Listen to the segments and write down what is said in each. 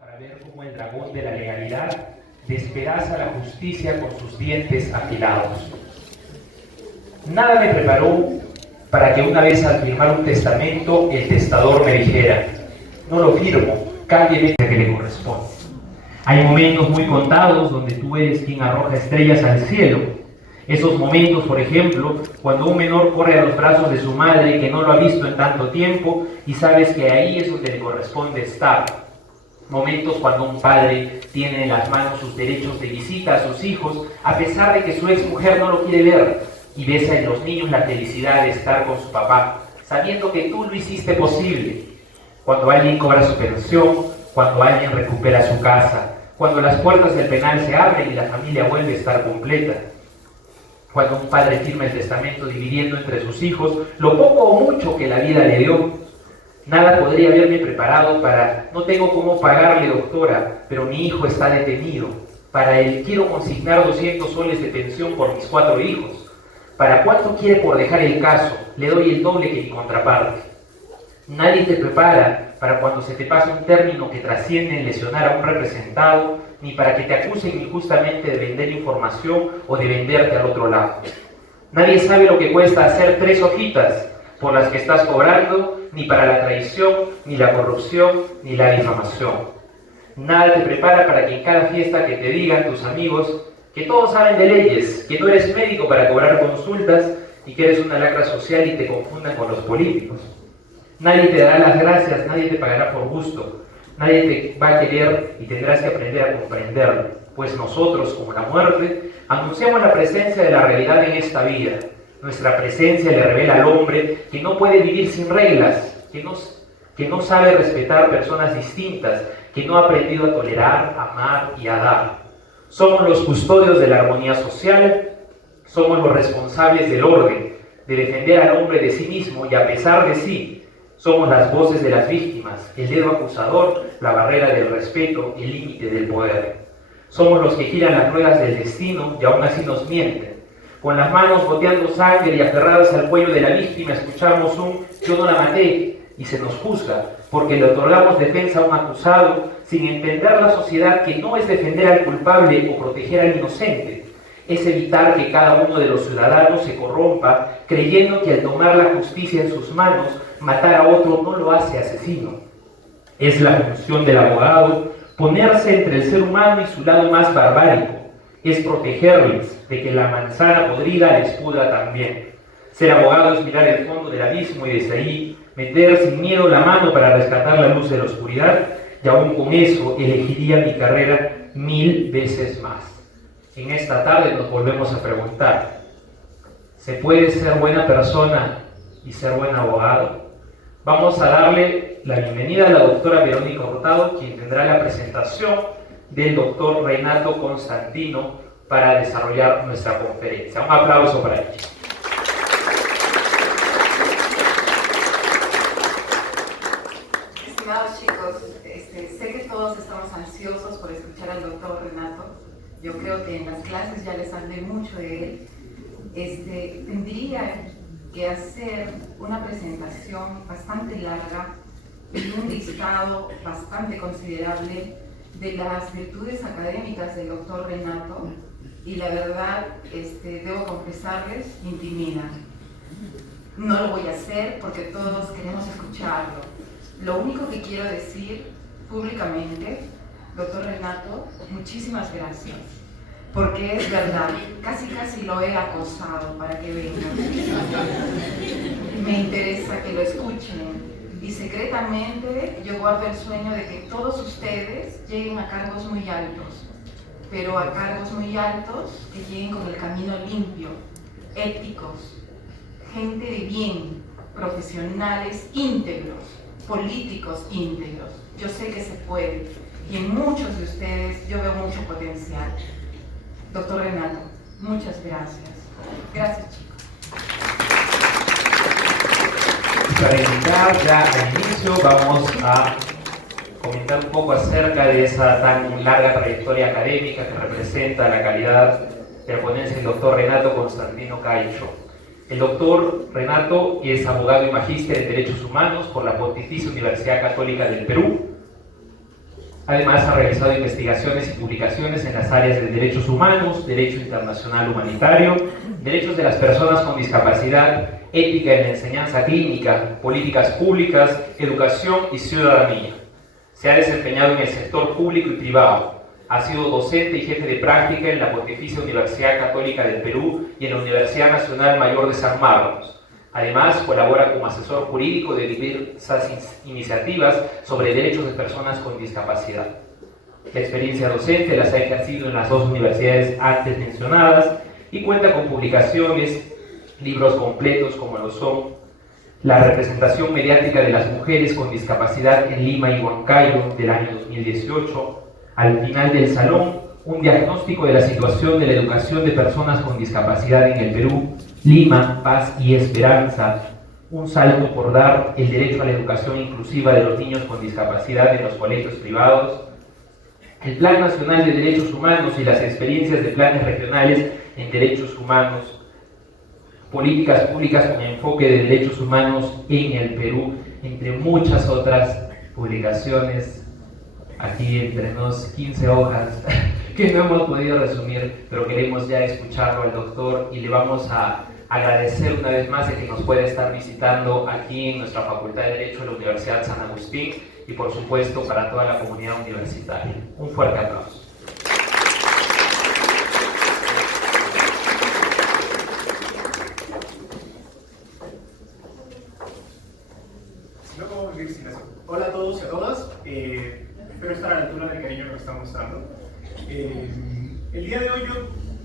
Para ver cómo el dragón de la legalidad despedaza la justicia con sus dientes afilados. Nada me preparó para que una vez al firmar un testamento el testador me dijera: no lo firmo, cámbieme que le corresponde. Hay momentos muy contados donde tú eres quien arroja estrellas al cielo. Esos momentos, por ejemplo, cuando un menor corre a los brazos de su madre que no lo ha visto en tanto tiempo y sabes que ahí es donde le corresponde estar. Momentos cuando un padre tiene en las manos sus derechos de visita a sus hijos, a pesar de que su exmujer no lo quiere ver, y besa en los niños la felicidad de estar con su papá, sabiendo que tú lo hiciste posible. Cuando alguien cobra su pensión, cuando alguien recupera su casa, cuando las puertas del penal se abren y la familia vuelve a estar completa. Cuando un padre firma el testamento dividiendo entre sus hijos lo poco o mucho que la vida le dio. Nada podría haberme preparado para: no tengo cómo pagarle, doctora, pero mi hijo está detenido. Para él quiero consignar 200 soles de pensión por mis 4 hijos. ¿Para cuánto quiere por dejar el caso? Le doy el doble que mi contraparte. Nadie te prepara para cuando se te pasa un término que trasciende en lesionar a un representado, ni para que te acusen injustamente de vender información o de venderte al otro lado. Nadie sabe lo que cuesta hacer 3 hojitas por las que estás cobrando, ni para la traición, ni la corrupción, ni la difamación. Nada te prepara para que en cada fiesta que te digan tus amigos que todos saben de leyes, que no eres médico para cobrar consultas y que eres una lacra social y te confundan con los políticos. Nadie te dará las gracias, nadie te pagará por gusto, nadie te va a querer y tendrás que aprender a comprenderlo, pues nosotros, como la muerte, anunciamos la presencia de la realidad en esta vida. Nuestra presencia le revela al hombre que no puede vivir sin reglas, que no sabe respetar personas distintas, que no ha aprendido a tolerar, amar y a dar. Somos los custodios de la armonía social, somos los responsables del orden, de defender al hombre de sí mismo y a pesar de sí. Somos las voces de las víctimas, el dedo acusador, la barrera del respeto, el límite del poder. Somos los que giran las ruedas del destino y aún así nos mienten. Con las manos goteando sangre y aferradas al cuello de la víctima, escuchamos un "yo no la maté" y se nos juzga, porque le otorgamos defensa a un acusado sin entender la sociedad que no es defender al culpable o proteger al inocente. Es evitar que cada uno de los ciudadanos se corrompa, creyendo que al tomar la justicia en sus manos, matar a otro no lo hace asesino. Es la función del abogado ponerse entre el ser humano y su lado más barbárico. Es protegerles de que la manzana podrida les pudra también. Ser abogado es mirar el fondo del abismo y desde ahí meter sin miedo la mano para rescatar la luz de la oscuridad, y aún con eso elegiría mi carrera 1000 veces más. En esta tarde nos volvemos a preguntar: ¿se puede ser buena persona y ser buen abogado? Vamos a darle la bienvenida a la doctora Verónica Hurtado, quien tendrá la presentación del doctor Renato Constantino para desarrollar nuestra conferencia. Un aplauso para ella. Estimados chicos, sé que todos estamos ansiosos por escuchar al doctor Renato. Yo creo que en las clases ya les hablé mucho de él. Tendría que hacer una presentación bastante larga y un listado bastante considerable de las virtudes académicas del doctor Renato, y la verdad, debo confesarles, me intimidan. No lo voy a hacer porque todos queremos escucharlo. Lo único que quiero decir públicamente: doctor Renato, muchísimas gracias, porque es verdad, casi lo he acosado para que vengan. Me interesa que lo escuchen. Y secretamente yo guardo el sueño de que todos ustedes lleguen a cargos muy altos, pero a cargos muy altos que lleguen con el camino limpio, éticos, gente de bien, profesionales íntegros, políticos íntegros. Yo sé que se puede, y en muchos de ustedes yo veo mucho potencial. Doctor Renato, muchas gracias. Gracias, chicos. Para iniciar ya al inicio, vamos a comentar un poco acerca de esa tan larga trayectoria académica que representa la calidad de la ponencia del doctor Renato Constantino Caicho. El doctor Renato es abogado y magíster en Derechos Humanos por la Pontificia Universidad Católica del Perú. Además, ha realizado investigaciones y publicaciones en las áreas de derechos humanos, derecho internacional humanitario, derechos de las personas con discapacidad, ética en la enseñanza clínica, políticas públicas, educación y ciudadanía. Se ha desempeñado en el sector público y privado. Ha sido docente y jefe de práctica en la Pontificia Universidad Católica del Perú y en la Universidad Nacional Mayor de San Marcos. Además, colabora como asesor jurídico de diversas iniciativas sobre derechos de personas con discapacidad. La experiencia docente las ha ejercido en las dos universidades antes mencionadas y cuenta con publicaciones, libros completos como lo son La representación mediática de las mujeres con discapacidad en Lima y Huancayo del año 2018, Al final del salón, un diagnóstico de la situación de la educación de personas con discapacidad en el Perú, Lima, Paz y Esperanza, un salto por dar, el derecho a la educación inclusiva de los niños con discapacidad en los colegios privados, el Plan Nacional de Derechos Humanos y las experiencias de planes regionales en derechos humanos, políticas públicas con enfoque de derechos humanos en el Perú, entre muchas otras publicaciones. Aquí entre nos 15 hojas que no hemos podido resumir, pero queremos ya escucharlo al doctor y le vamos a agradecer una vez más de que nos pueda estar visitando aquí en nuestra Facultad de Derecho de la Universidad San Agustín y por supuesto para toda la comunidad universitaria. Un fuerte aplauso. Hola a todos y a todas. Espero estar a la altura del cariño que me están mostrando. El día de hoy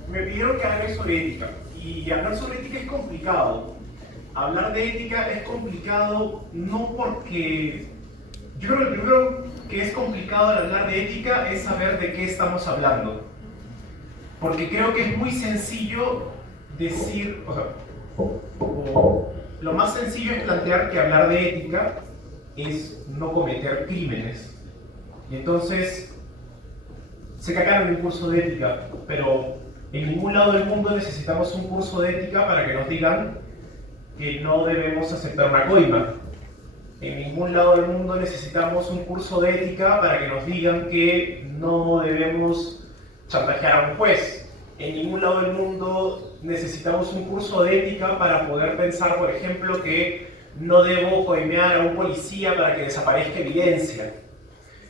me pidieron que hable sobre ética. Y hablar sobre ética es complicado. Hablar de ética es complicado no porque... Yo creo que lo primero que es complicado al hablar de ética es saber de qué estamos hablando. Porque creo que es muy sencillo decir... lo más sencillo es plantear que hablar de ética es no cometer crímenes. Y entonces, sé que acá no hay un curso de ética, pero en ningún lado del mundo necesitamos un curso de ética para que nos digan que no debemos aceptar una coima. En ningún lado del mundo necesitamos un curso de ética para que nos digan que no debemos chantajear a un juez. En ningún lado del mundo necesitamos un curso de ética para poder pensar, por ejemplo, que no debo coimear a un policía para que desaparezca evidencia.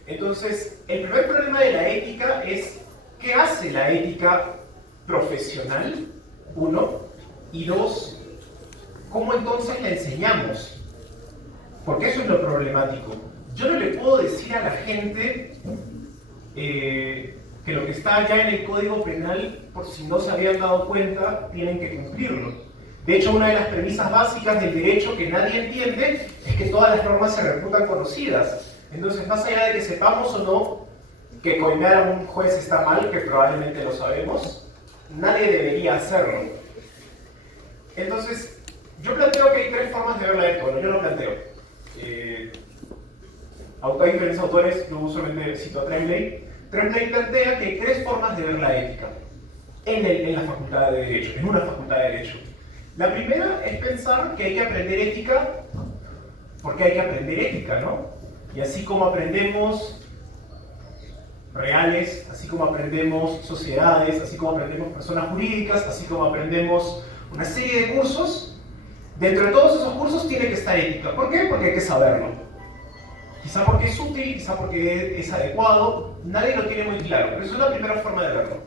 Entonces, el primer problema de la ética es ¿qué hace la ética profesional? Uno. Y dos, ¿cómo entonces la enseñamos? Porque eso es lo problemático. Yo no le puedo decir a la gente que lo que está ya en el Código Penal, por si no se habían dado cuenta, tienen que cumplirlo. De hecho, una de las premisas básicas del derecho que nadie entiende es que todas las normas se reputan conocidas. Entonces, más allá de que sepamos o no que coimear a un juez está mal, que probablemente lo sabemos, nadie debería hacerlo. Entonces, yo planteo que hay tres formas de ver la ética. Bueno, yo lo planteo. Hay diferentes autores, yo usualmente cito a Tremblay. Tremblay plantea que hay tres formas de ver la ética en la facultad de Derecho, en una facultad de Derecho. La primera es pensar que hay que aprender ética porque hay que aprender ética, ¿no? Y así como aprendemos reales, así como aprendemos sociedades, así como aprendemos personas jurídicas, así como aprendemos una serie de cursos, dentro de todos esos cursos tiene que estar ética. ¿Por qué? Porque hay que saberlo. Quizá porque es útil, quizá porque es adecuado, nadie lo tiene muy claro, pero esa es la primera forma de verlo.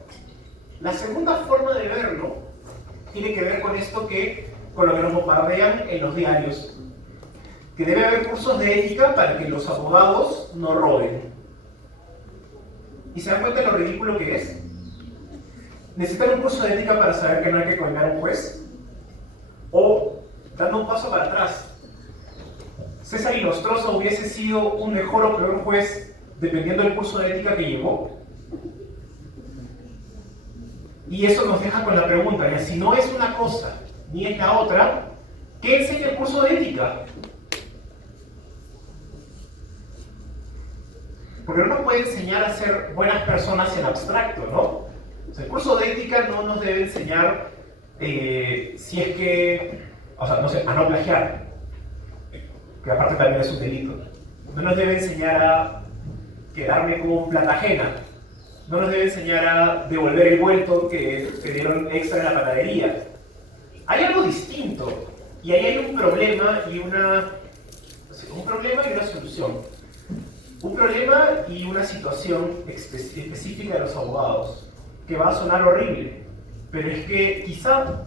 La segunda forma de verlo tiene que ver con esto con lo que nos bombardean en los diarios, que debe haber cursos de ética para que los abogados no roben. ¿Y se dan cuenta de lo ridículo que es? ¿Necesitan un curso de ética para saber que no hay que coimear a un juez? O, dando un paso para atrás, ¿César Inostroza hubiese sido un mejor o peor juez dependiendo del curso de ética que llevó? Y eso nos deja con la pregunta, ¿ya? Si no es una cosa ni es la otra, ¿qué enseña el curso de ética? Porque no nos puede enseñar a ser buenas personas en abstracto, ¿no? O sea, el curso de ética no nos debe enseñar si es que, o sea, no sé, a no plagiar, que aparte también es un delito. No nos debe enseñar a quedarme con plata ajena. No nos debe enseñar a devolver el vuelto que te dieron extra en la panadería. Hay algo distinto, y ahí hay un problema y una solución. Un problema y una situación específica de los abogados, que va a sonar horrible, pero es que quizá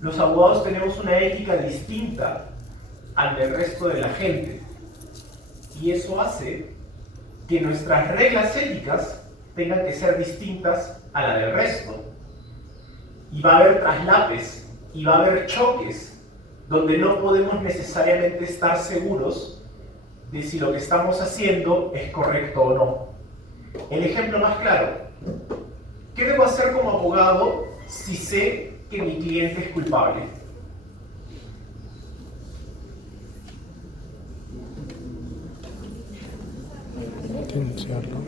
los abogados tenemos una ética distinta al del resto de la gente, y eso hace que nuestras reglas éticas tengan que ser distintas a la del resto. Y va a haber traslapes, y va a haber choques, donde no podemos necesariamente estar seguros de si lo que estamos haciendo es correcto o no. El ejemplo más claro: ¿qué debo hacer como abogado si sé que mi cliente es culpable? Denunciarlo.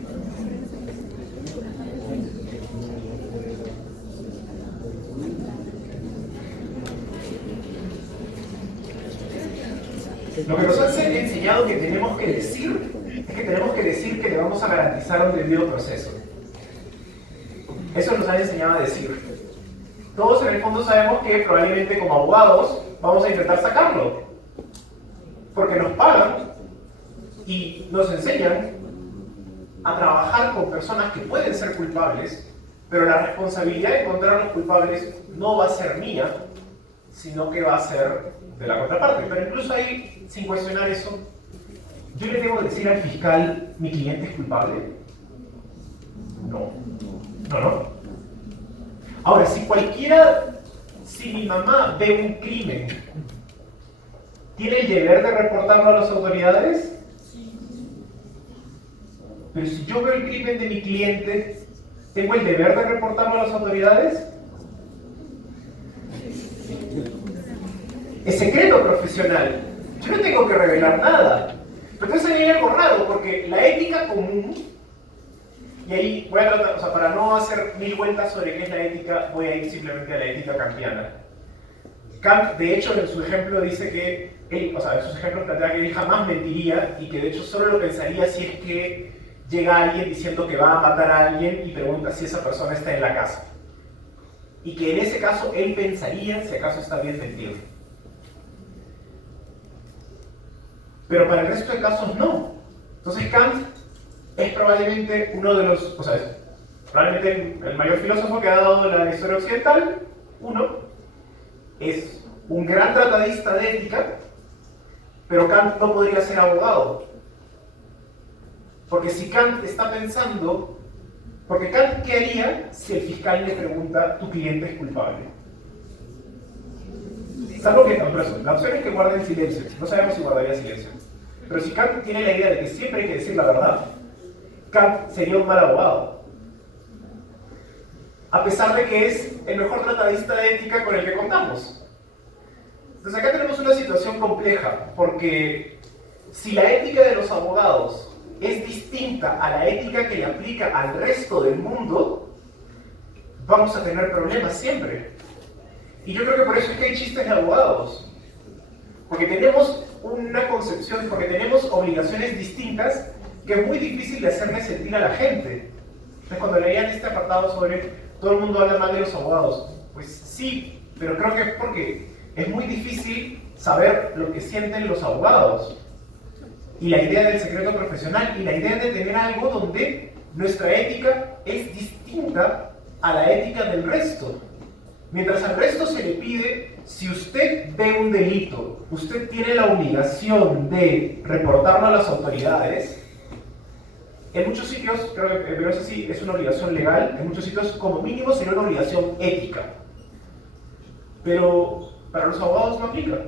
Lo que nos han enseñado que tenemos que decir es que tenemos que decir que le vamos a garantizar un debido proceso. Eso nos han enseñado a decir. Todos en el fondo sabemos que probablemente como abogados vamos a intentar sacarlo, porque nos pagan y nos enseñan a trabajar con personas que pueden ser culpables, pero la responsabilidad de encontrar a los culpables no va a ser mía, sino que va a ser de la contraparte. Pero incluso ahí, sin cuestionar eso, ¿yo le debo decir al fiscal mi cliente es culpable? No. Ahora, si mi mamá ve un crimen, ¿tiene el deber de reportarlo a las autoridades? Pero si yo veo el crimen de mi cliente, ¿tengo el deber de reportarlo a las autoridades? Es secreto profesional. Yo no tengo que revelar nada. Pero entonces hay algo raro, porque la ética común, y ahí voy a tratar, para no hacer mil vueltas sobre qué es la ética, voy a ir simplemente a la ética kantiana. Kant, de hecho, en su ejemplo dice que en sus ejemplos plantea que él jamás mentiría, y que de hecho solo lo pensaría si es que llega alguien diciendo que va a matar a alguien y pregunta si esa persona está en la casa. Y que en ese caso él pensaría si acaso está bien mentir. Pero para el resto de casos no. Entonces Kant es probablemente uno de los, probablemente el mayor filósofo que ha dado la historia occidental. Es un gran tratadista de ética, pero Kant no podría ser abogado. Porque si Kant está pensando, porque Kant, ¿qué haría si el fiscal le pregunta, tu cliente es culpable? Salvo que, la opción es que guarden silencio, no sabemos si guardaría silencio. Pero si Kant tiene la idea de que siempre hay que decir la verdad, Kant sería un mal abogado. A pesar de que es el mejor tratadista de ética con el que contamos. Entonces acá tenemos una situación compleja, porque si la ética de los abogados es distinta a la ética que le aplica al resto del mundo, vamos a tener problemas siempre. Y yo creo que por eso es que hay chistes de abogados. Porque tenemos una concepción, porque tenemos obligaciones distintas que es muy difícil de hacerle sentir a la gente. Entonces cuando leían este apartado sobre todo el mundo habla mal de los abogados, pues sí, pero creo que es porque es muy difícil saber lo que sienten los abogados. Y la idea del secreto profesional, y la idea de tener algo donde nuestra ética es distinta a la ética del resto. Mientras al resto se le pide, si usted ve un delito, usted tiene la obligación de reportarlo a las autoridades. En muchos sitios, pero eso sí, es una obligación legal, en muchos sitios como mínimo sería una obligación ética. Pero para los abogados no aplica.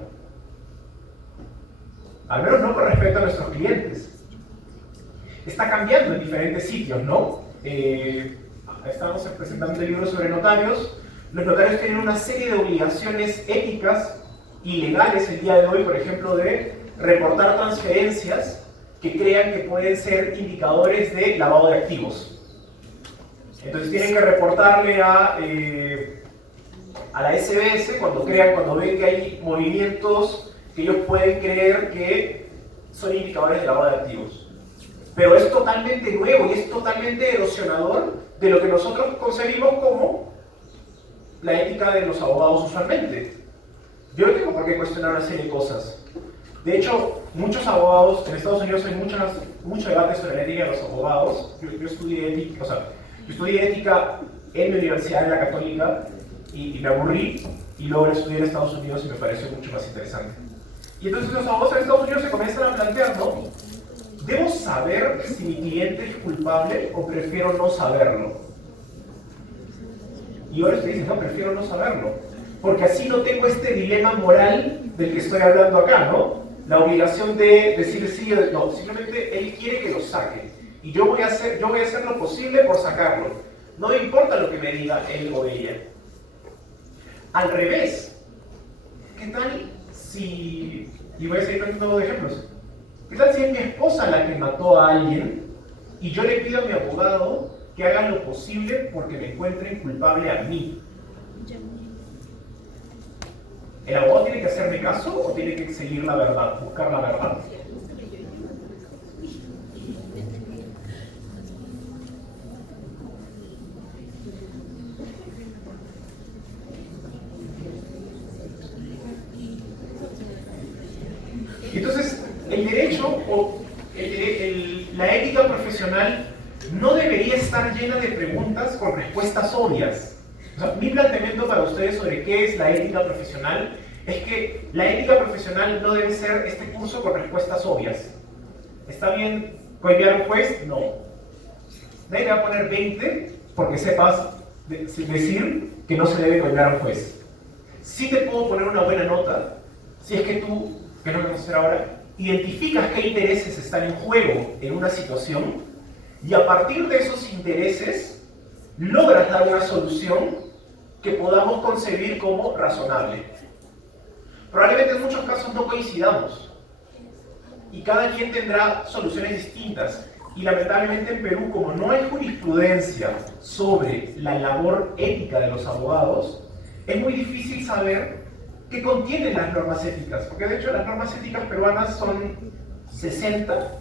Al menos no con respecto a nuestros clientes. Está cambiando en diferentes sitios, ¿no? Estamos presentando el libro sobre notarios. Los notarios tienen una serie de obligaciones éticas y legales el día de hoy, por ejemplo, de reportar transferencias que crean que pueden ser indicadores de lavado de activos. Entonces tienen que reportarle a la SBS cuando ven que hay movimientos que ellos pueden creer que son indicadores de lavado de activos. pero es totalmente nuevo y es totalmente erosionador de lo que nosotros concebimos como la ética de los abogados usualmente. Yo no tengo por qué cuestionar una serie de cosas. De hecho, muchos abogados, en Estados Unidos hay mucho debate sobre la ética de los abogados. Yo estudié ética en mi universidad, en la Católica, y me aburrí, y luego estudié en Estados Unidos y me pareció mucho más interesante. Y entonces los abogados en Estados Unidos se comienzan a plantear, ¿no? ¿Debo saber si mi cliente es culpable o prefiero no saberlo? Y ahora usted dice, no, prefiero no saberlo, porque así no tengo este dilema moral del que estoy hablando acá, ¿no? La obligación de decir sí o no, simplemente él quiere que lo saque, y yo voy a hacer lo posible por sacarlo. No me importa lo que me diga él o ella. Al revés, ¿qué tal si, y voy a seguir poniendo ejemplos, qué tal si es mi esposa la que mató a alguien y yo le pido a mi abogado que haga lo posible porque me encuentren culpable a mí? ¿El abogado tiene que hacerme caso o tiene que seguir la verdad, buscar la verdad? Entonces, el derecho o la ética profesional no debería estar llena de preguntas con respuestas obvias. O sea, mi planteamiento para ustedes sobre qué es la ética profesional es que la ética profesional no debe ser este curso con respuestas obvias. ¿Está bien coimear a un juez? No. Nadie le va a poner 20 porque sepas decir que no se debe coimear a un juez. Sí te puedo poner una buena nota si es que tú, que no lo vamos a hacer ahora, identificas qué intereses están en juego en una situación y a partir de esos intereses logras dar una solución que podamos concebir como razonable. Probablemente en muchos casos no coincidamos y cada quien tendrá soluciones distintas, y lamentablemente en Perú, como no hay jurisprudencia sobre la labor ética de los abogados, es muy difícil saber qué contienen las normas éticas, porque de hecho las normas éticas peruanas son 60,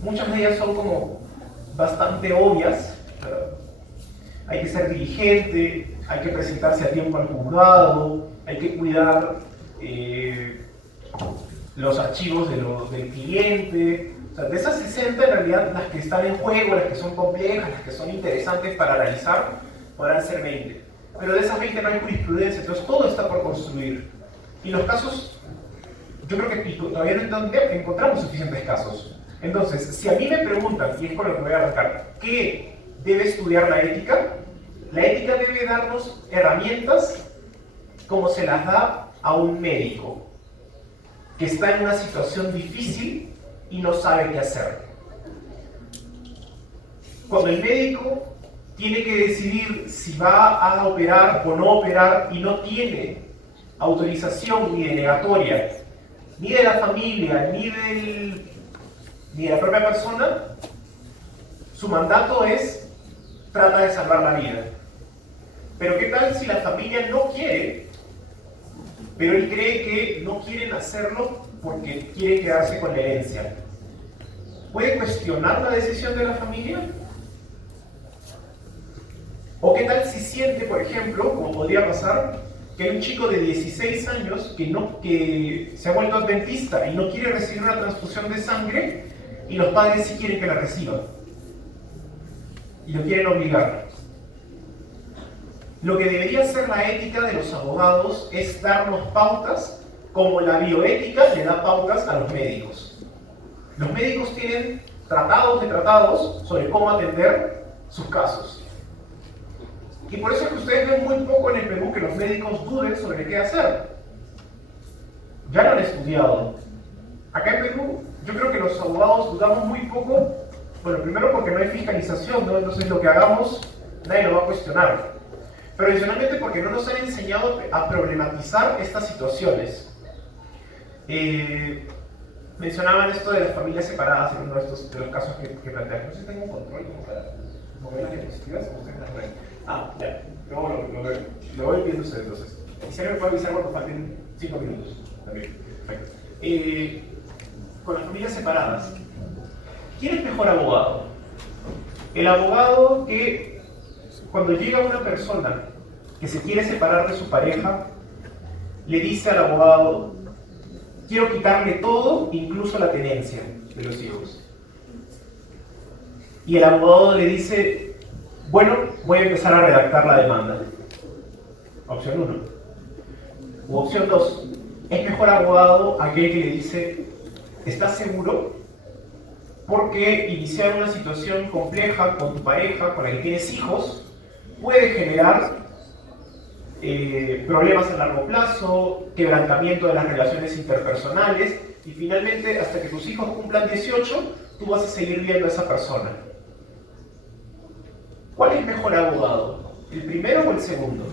muchas de ellas son como bastante obvias. Hay que ser diligente, hay que presentarse a tiempo al juzgado, hay que cuidar los archivos del cliente. O sea, de esas 60, en realidad, las que están en juego, las que son complejas, las que son interesantes para analizar, podrán ser 20. Pero de esas 20 no hay jurisprudencia, entonces todo está por construir. Y los casos, yo creo que todavía no encontramos suficientes casos. Entonces, si a mí me preguntan, y es con lo que voy a arrancar, ¿qué debe estudiar la ética? La ética debe darnos herramientas como se las da a un médico que está en una situación difícil y no sabe qué hacer. Cuando el médico tiene que decidir si va a operar o no operar y no tiene autorización ni denegatoria, ni de la familia, ni de la propia persona, su mandato es trata de salvar la vida. Pero ¿qué tal si la familia no quiere, pero él cree que no quieren hacerlo porque quiere quedarse con la herencia? ¿Puede cuestionar la decisión de la familia? ¿O qué tal si siente, por ejemplo, como podría pasar, que hay un chico de 16 años que se ha vuelto adventista y no quiere recibir una transfusión de sangre y los padres sí quieren que la reciba y lo quieren obligar? Lo que debería ser la ética de los abogados es darnos pautas como la bioética le da pautas a los médicos. Los médicos tienen tratados de tratados sobre cómo atender sus casos. Y por eso es que ustedes ven muy poco en el Perú que los médicos duden sobre qué hacer. Ya lo han estudiado. Acá en Perú, yo creo que los abogados dudamos muy poco. Bueno, primero porque no hay fiscalización, ¿no? Entonces lo que hagamos nadie lo va a cuestionar. Pero adicionalmente porque no nos han enseñado a problematizar estas situaciones. Mencionaban esto de las familias separadas en uno de los casos que plantearon. No sé si tengo un control como para mover las diapositivas o ustedes las ven. Ya. Luego lo voy viendo ustedes entonces. Y si alguien me puede avisar cuando falten 5 minutos también. Perfecto. Con las familias separadas. ¿Quién es mejor abogado? El abogado que cuando llega una persona que se quiere separar de su pareja, le dice al abogado: quiero quitarle todo, incluso la tenencia de los hijos. Y el abogado le dice: bueno, voy a empezar a redactar la demanda. Opción 1. U opción 2. Es mejor abogado aquel que le dice: ¿estás seguro? Porque iniciar una situación compleja con tu pareja, con la que tienes hijos, puede generar problemas a largo plazo, quebrantamiento de las relaciones interpersonales, y finalmente, hasta que tus hijos cumplan 18, tú vas a seguir viendo a esa persona. ¿Cuál es mejor abogado? ¿El primero o el segundo?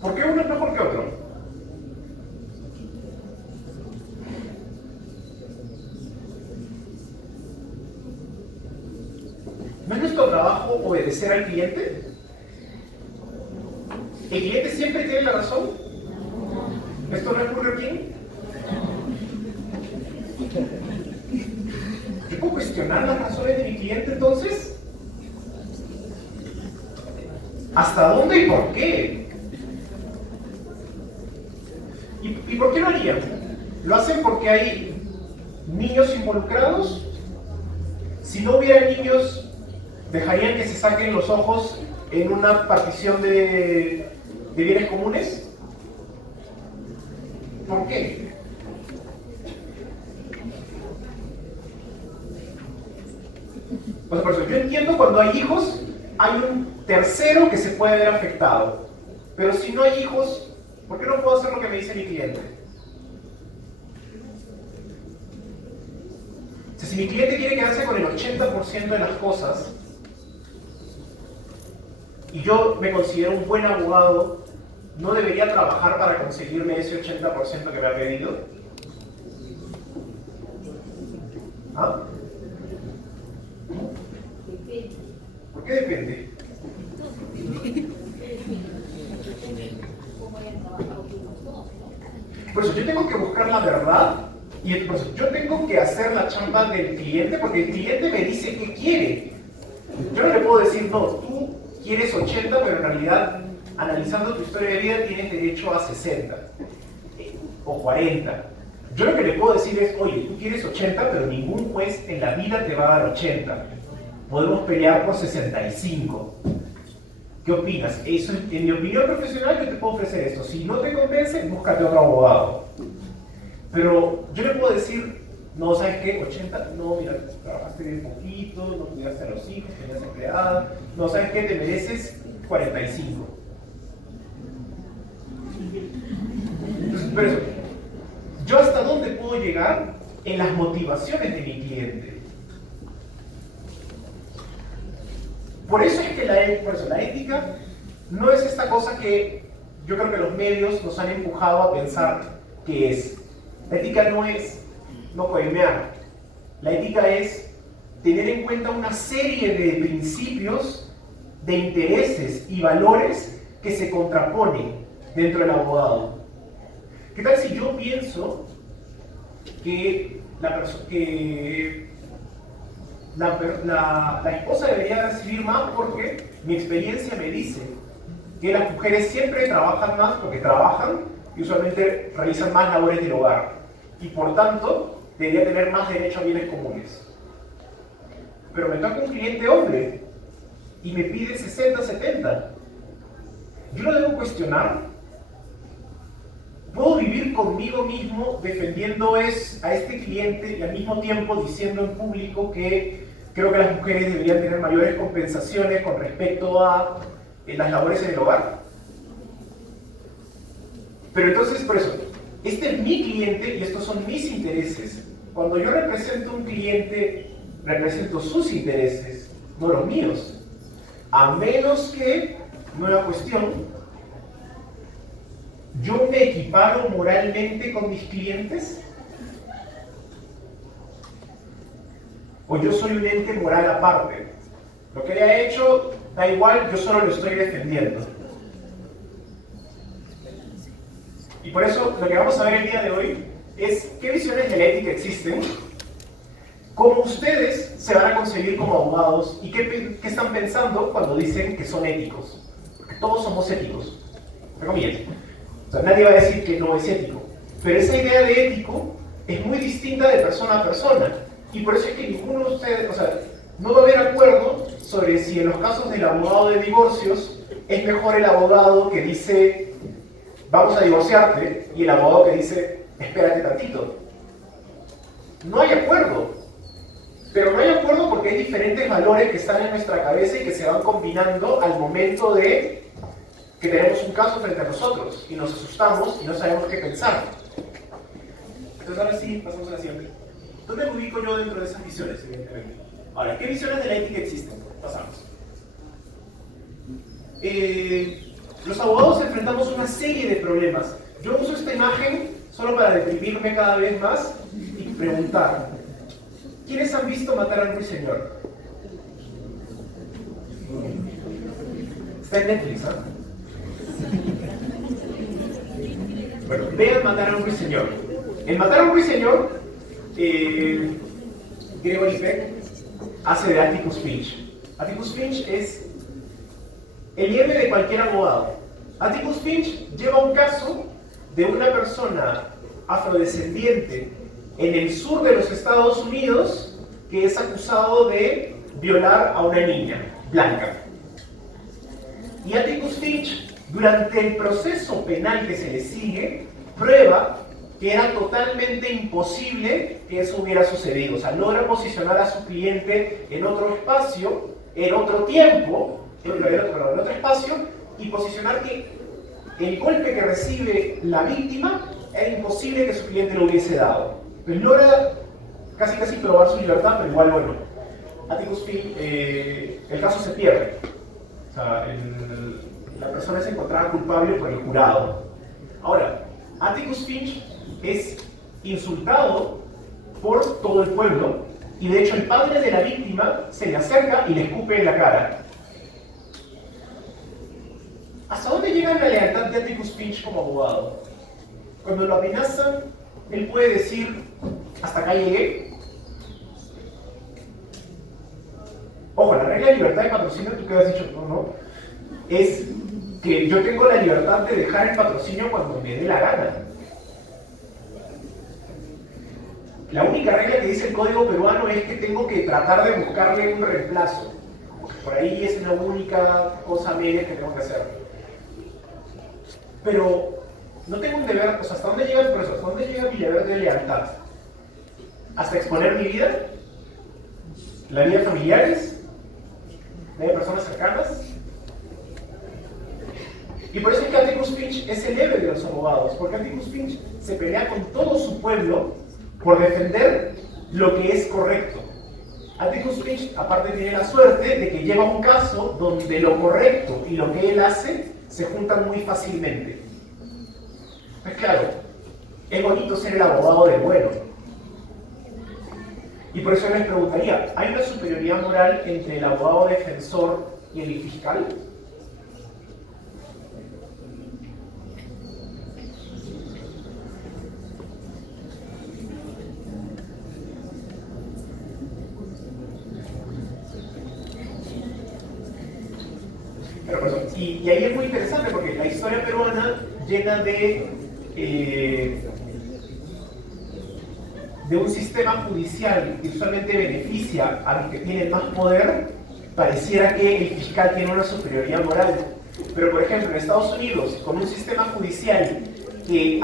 ¿Por qué uno es mejor que otro? ¿No es nuestro trabajo obedecer al cliente? ¿El cliente siempre tiene la razón? ¿Esto no es Burger King? ¿Yo puedo cuestionar las razones de mi cliente entonces? ¿Hasta dónde y por qué? ¿Y por qué lo harían? ¿Lo hacen porque hay niños involucrados? Si no hubiera niños, ¿dejarían que se saquen los ojos en una partición de bienes comunes? ¿Por qué? O sea, por eso, yo entiendo cuando hay hijos, hay un tercero que se puede ver afectado. Pero si no hay hijos, ¿por qué no puedo hacer lo que me dice mi cliente? O sea, si mi cliente quiere quedarse con el 80% de las cosas, y yo me considero un buen abogado, ¿no debería trabajar para conseguirme ese 80% que me ha pedido? ¿Ah? ¿Por qué depende? Por eso yo tengo que buscar la verdad, y por eso yo tengo que hacer la chamba del cliente, porque el cliente me dice qué quiere. Yo no le puedo decir: no, tú quieres 80, pero en realidad, analizando tu historia de vida, tienes derecho a 60 o 40. Yo lo que le puedo decir es: oye, tú quieres 80, pero ningún juez en la vida te va a dar 80. Podemos pelear por 65. ¿Qué opinas? Eso, en mi opinión profesional, yo te puedo ofrecer esto. Si no te convence, búscate otro abogado. Pero yo le puedo decir: no, ¿sabes qué? 80, no, mira, trabajaste bien poquito, no cuidaste a los hijos, tenías empleada. No, ¿sabes qué? Te mereces 45. Entonces, pero eso, ¿yo hasta dónde puedo llegar en las motivaciones de mi cliente? Por eso es que la ética no es esta cosa que yo creo que los medios nos han empujado a pensar que es. La ética no es no coimear. La ética es tener en cuenta una serie de principios, de intereses y valores que se contraponen dentro del abogado. ¿Qué tal si yo pienso que la esposa debería recibir más porque mi experiencia me dice que las mujeres siempre trabajan más porque trabajan y usualmente realizan más labores del hogar, y por tanto debería tener más derecho a bienes comunes? Pero me toca un cliente hombre y me pide 60, 70. ¿Yo lo debo cuestionar? ¿Puedo vivir conmigo mismo defendiendo a este cliente y al mismo tiempo diciendo en público que creo que las mujeres deberían tener mayores compensaciones con respecto a las labores en el hogar? Pero entonces, por eso, este es mi cliente y estos son mis intereses. Cuando yo represento a un cliente, represento sus intereses, no los míos. A menos que, nueva cuestión, ¿yo me equiparo moralmente con mis clientes? ¿O yo soy un ente moral aparte? Lo que haya hecho, da igual, yo solo lo estoy defendiendo. Y por eso lo que vamos a ver el día de hoy es qué visiones de la ética existen, cómo ustedes se van a concebir como abogados y qué están pensando cuando dicen que son éticos. Porque todos somos éticos, entre comillas. O sea, nadie va a decir que no es ético. Pero esa idea de ético es muy distinta de persona a persona. Y por eso es que ninguno de ustedes, o sea, no va a haber acuerdo sobre si en los casos del abogado de divorcios es mejor el abogado que dice vamos a divorciarte y el abogado que dice espérate tantito. No hay acuerdo. Pero no hay acuerdo porque hay diferentes valores que están en nuestra cabeza y que se van combinando al momento de que tenemos un caso frente a nosotros y nos asustamos y no sabemos qué pensar. Entonces ahora sí, pasamos a la siguiente. ¿Dónde me ubico yo dentro de esas visiones, evidentemente? Ahora, ¿qué visiones de la ética existen? Pasamos. Los abogados enfrentamos una serie de problemas. Yo uso esta imagen solo para deprimirme cada vez más y preguntar. ¿Quiénes han visto Matar a un ruiseñor? Está en Netflix, ¿ah? Bueno, vean Matar a un ruiseñor. En Matar a un ruiseñor, Gregory Peck hace de Atticus Finch. Atticus Finch es el héroe de cualquier abogado. Atticus Finch lleva un caso de una persona afrodescendiente en el sur de los Estados Unidos que es acusado de violar a una niña blanca. Y Atticus Finch, durante el proceso penal que se le sigue, prueba que era totalmente imposible que eso hubiera sucedido. O sea, logra posicionar a su cliente en otro espacio, en otro tiempo, en otro espacio, y posicionar que el golpe que recibe la víctima era imposible que su cliente lo hubiese dado. Pues logra casi probar su libertad, pero igual, bueno, Atticus Finch, el caso se pierde. O sea, la persona es encontrada culpable por el jurado. Ahora, Atticus Finch es insultado por todo el pueblo, y de hecho el padre de la víctima se le acerca y le escupe en la cara. ¿Hasta dónde llega la lealtad de Atticus Finch como abogado? Cuando lo amenazan, él puede decir, hasta acá llegué. Ojo, la regla de libertad de patrocinio, tú que has dicho, no, es que yo tengo la libertad de dejar el patrocinio cuando me dé la gana. La única regla que dice el código peruano es que tengo que tratar de buscarle un reemplazo. Por ahí es una única cosa media que tengo que hacer. Pero no tengo un deber, o sea, ¿hasta dónde llega el proceso? ¿Hasta dónde llega mi deber de lealtad? ¿Hasta exponer mi vida? ¿La vida de familiares? ¿La vida de personas cercanas? Y por eso es que Atticus Finch es el héroe de los abogados, porque Atticus Finch se pelea con todo su pueblo por defender lo que es correcto. Atticus Finch, aparte, tiene la suerte de que lleva un caso donde lo correcto y lo que él hace se juntan muy fácilmente. Pues claro, es bonito ser el abogado del bueno. Y por eso les preguntaría, ¿hay una superioridad moral entre el abogado defensor y el fiscal? Y ahí es muy interesante porque la historia peruana llena de un sistema judicial que usualmente beneficia a los que tienen más poder, pareciera que el fiscal tiene una superioridad moral. Pero por ejemplo, en Estados Unidos, con un sistema judicial que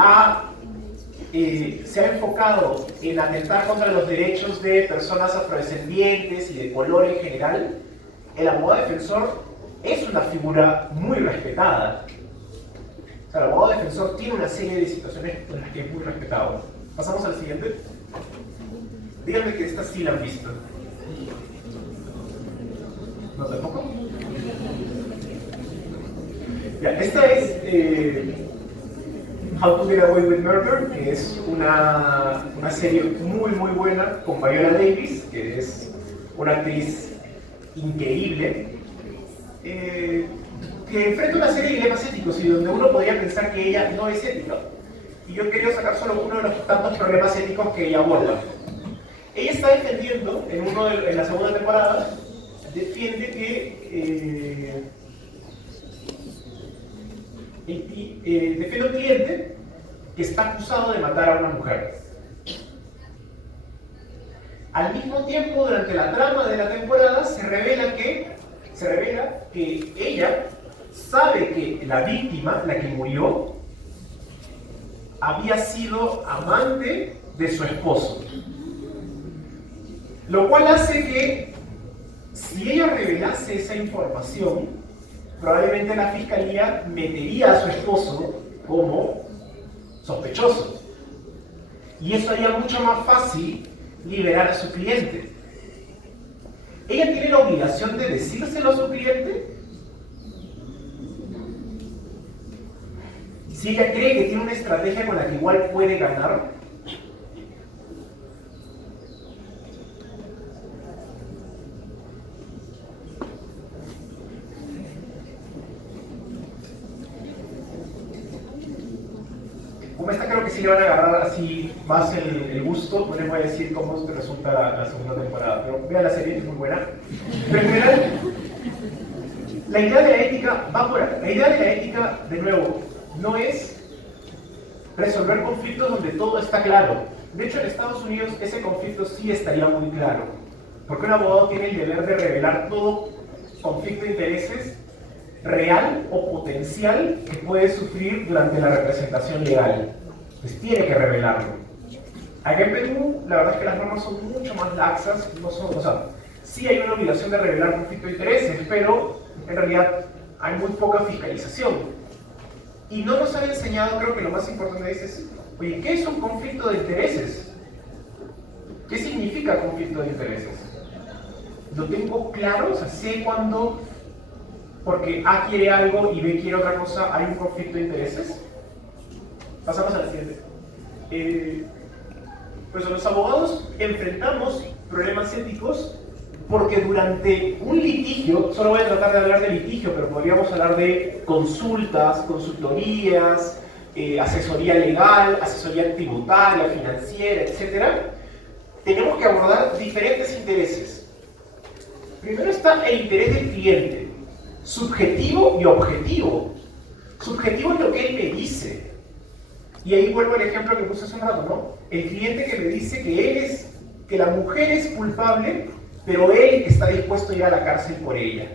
se ha enfocado en atentar contra los derechos de personas afrodescendientes y de color en general, el abogado defensor es una figura muy respetada. O sea, el abogado defensor tiene una serie de situaciones en las que es muy respetado. Pasamos al siguiente. Díganme que esta sí la han visto. ¿No tampoco? Ya, esta es How to Get Away with Murder, que es una serie muy buena con Viola Davis, que es una actriz increíble, que enfrenta una serie de dilemas éticos y donde uno podría pensar que ella no es ética. y yo quería sacar solo uno de los tantos problemas éticos que ella aborda. Ella está defendiendo, en la segunda temporada, defiende que defiende a un cliente que está acusado de matar a una mujer. Al mismo tiempo, durante la trama de la temporada, se revela que ella sabe que la víctima, la que murió, había sido amante de su esposo. Lo cual hace que, si ella revelase esa información, probablemente la fiscalía metería a su esposo como sospechoso. Y eso haría mucho más fácil liberar a su cliente. ¿Ella tiene la obligación de decírselo a su cliente? Si ella cree que tiene una estrategia con la que igual puede ganar, como esta creo que sí le van a agarrar así más el gusto, no les voy a decir cómo resulta la segunda temporada, pero vean la serie, es muy buena. Pero en general, la idea de la ética va por ahí. La idea de la ética, de nuevo, no es resolver conflictos donde todo está claro. De hecho, en Estados Unidos ese conflicto sí estaría muy claro, porque un abogado tiene el deber de revelar todo conflicto de intereses real o potencial que puede sufrir durante la representación legal. Pues tiene que revelarlo. Aquí en Perú, la verdad es que las normas son mucho más laxas, sí hay una obligación de revelar conflicto de intereses, pero en realidad hay muy poca fiscalización. Y no nos han enseñado, creo que lo más importante es, oye, ¿qué es un conflicto de intereses? ¿Qué significa conflicto de intereses? ¿Lo tengo claro? O sea, sé cuándo, porque A quiere algo y B quiere otra cosa, hay un conflicto de intereses. Pasamos a la siguiente. Pues los abogados enfrentamos problemas éticos porque durante un litigio, solo voy a tratar de hablar de litigio, pero podríamos hablar de consultas, consultorías, asesoría legal, asesoría tributaria, financiera, etc. Tenemos que abordar diferentes intereses. Primero está el interés del cliente, subjetivo y objetivo. Subjetivo es lo que él me dice. Y ahí vuelvo al ejemplo que puse hace un rato, ¿no? El cliente que me dice que la mujer es culpable, pero él está dispuesto a ir a la cárcel por ella.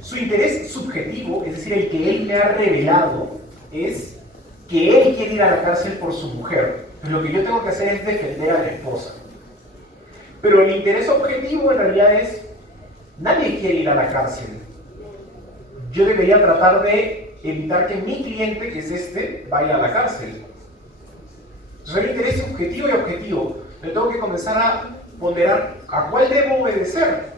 Su interés subjetivo, es decir, el que él me ha revelado, es que él quiere ir a la cárcel por su mujer. Pues lo que yo tengo que hacer es defender a la esposa. Pero el interés objetivo en realidad es, nadie quiere ir a la cárcel. Yo debería tratar de evitar que mi cliente, que es este, vaya a la cárcel. Entonces hay interés subjetivo y objetivo. Yo tengo que comenzar a ponderar a cuál debo obedecer.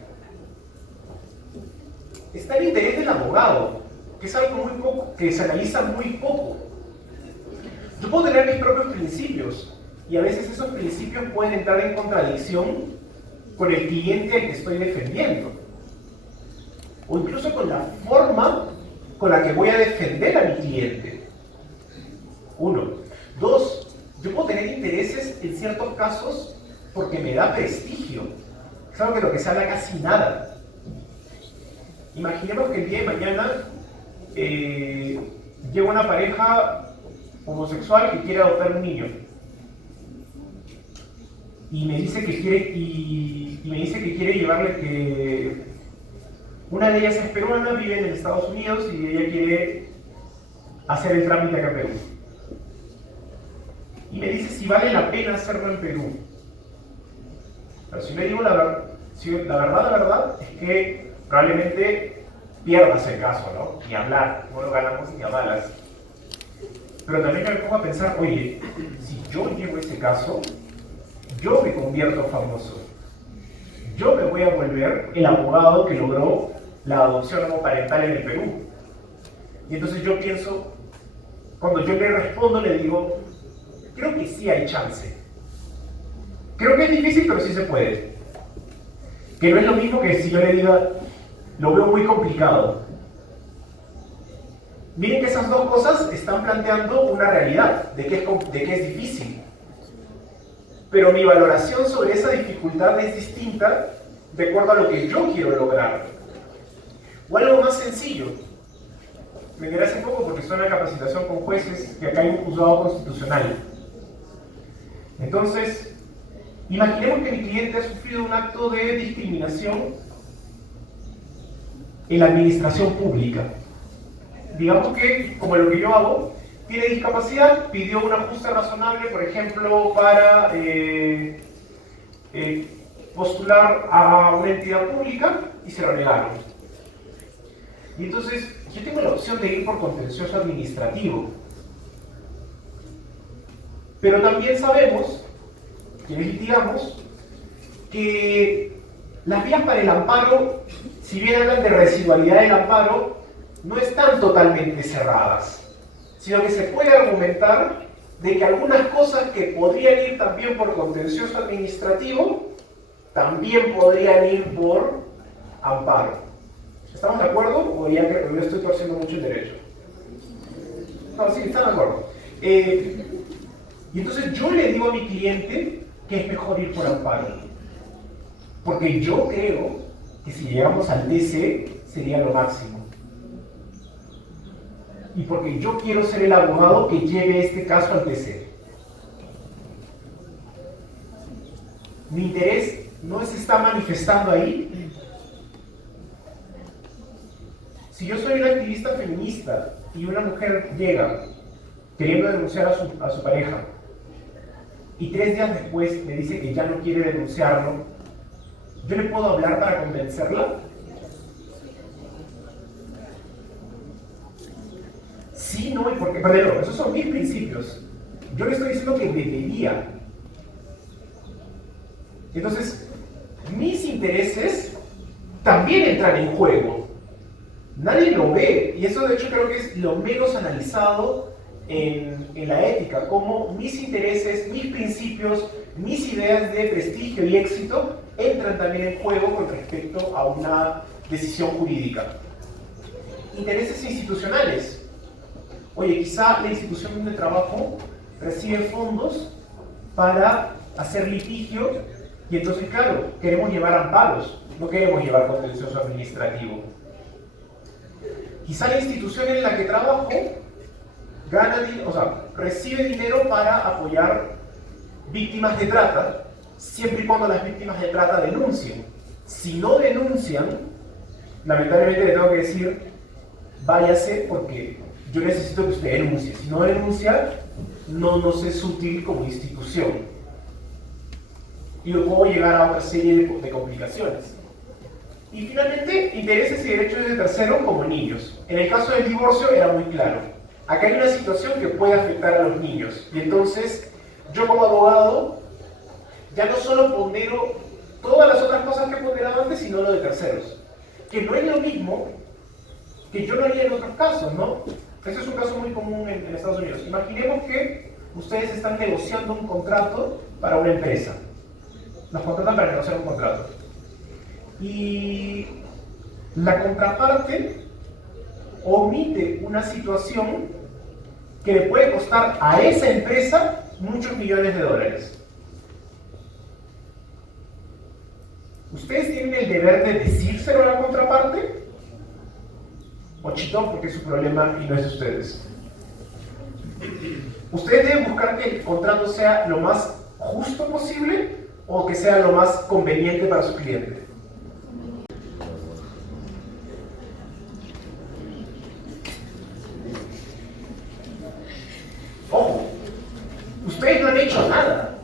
Está el interés del abogado, que es algo muy poco, que se analiza muy poco. Yo puedo tener mis propios principios, y a veces esos principios pueden entrar en contradicción con el cliente al que estoy defendiendo, o incluso con la forma con la que voy a defender a mi cliente. 1. 2. Yo puedo tener intereses en ciertos casos porque me da prestigio. Es algo de lo que se habla casi nada. Imaginemos que el día de mañana llega una pareja homosexual que quiere adoptar un niño. Y me dice que quiere llevarle que una de ellas es peruana, vive en Estados Unidos y ella quiere hacer el trámite acá en Perú. Y me dice si vale la pena hacerlo en Perú. Pero si le digo la verdad es que probablemente pierdas el caso, ¿no? Ni hablar, no lo ganamos ni a balas. Pero también me pongo a pensar, oye, si yo llevo ese caso, yo me convierto famoso. Yo me voy a volver el abogado que logró la adopción homoparental en el Perú. Y entonces yo pienso, cuando yo le respondo, le digo, creo que sí hay chance. Creo que es difícil, pero sí se puede. Que no es lo mismo que si yo le diga, lo veo muy complicado. Miren que esas dos cosas están planteando una realidad de que es difícil. Pero mi valoración sobre esa dificultad es distinta de acuerdo a lo que yo quiero lograr. O algo más sencillo. Me quedé hace poco porque estoy en la capacitación con jueces que acá hay un juzgado constitucional. Entonces, imaginemos que mi cliente ha sufrido un acto de discriminación en la administración pública. Digamos que, como lo que yo hago, tiene discapacidad, pidió un ajuste razonable, por ejemplo, para postular a una entidad pública y se lo negaron. Y entonces, yo tengo la opción de ir por contencioso administrativo. Pero también sabemos, quienes litigamos, que las vías para el amparo, si bien hablan de residualidad del amparo, no están totalmente cerradas, sino que se puede argumentar de que algunas cosas que podrían ir también por contencioso administrativo, también podrían ir por amparo. ¿Estamos de acuerdo? ¿O ya que yo estoy torciendo mucho el derecho? No, sí, están de acuerdo. Y entonces yo le digo a mi cliente que es mejor ir por amparo. Porque yo creo que si llegamos al TC sería lo máximo. Y porque yo quiero ser el abogado que lleve este caso al TC. Mi interés no se está manifestando ahí. Si yo soy una activista feminista y una mujer llega queriendo denunciar a su pareja y 3 días después me dice que ya no quiere denunciarlo, ¿yo le puedo hablar para convencerla? Sí, no, y porque, perdón, esos son mis principios. Yo le estoy diciendo que debería. Entonces, mis intereses también entran en juego. Nadie lo ve, y eso de hecho creo que es lo menos analizado en la ética, como mis intereses, mis principios, mis ideas de prestigio y éxito entran también en juego con respecto a una decisión jurídica. Intereses institucionales. Oye, quizá la institución donde trabajo recibe fondos para hacer litigio y entonces, claro, queremos llevar amparos, no queremos llevar contencioso administrativo. Quizá la institución en la que trabajo recibe dinero para apoyar víctimas de trata, siempre y cuando las víctimas de trata denuncien. Si no denuncian, lamentablemente le tengo que decir, váyase porque yo necesito que usted denuncie. Si no denuncia, no nos es útil como institución. Y luego puedo llegar a otra serie de complicaciones. Y finalmente, intereses y derechos de terceros como niños. En el caso del divorcio era muy claro. Acá hay una situación que puede afectar a los niños. Y entonces, yo como abogado, ya no solo pondero todas las otras cosas que ponderaba antes, sino lo de terceros. Que no es lo mismo que yo no haría en otros casos, ¿no? Ese es un caso muy común en Estados Unidos. Imaginemos que ustedes están negociando un contrato para una empresa. Nos contratan para negociar un contrato. Y la contraparte omite una situación que le puede costar a esa empresa muchos millones de dólares. ¿Ustedes tienen el deber de decírselo a la contraparte? ¿O chitón porque es su problema y no es de ustedes? Ustedes deben buscar que el contrato sea lo más justo posible o que sea lo más conveniente para su cliente. Ojo, ustedes no han hecho nada.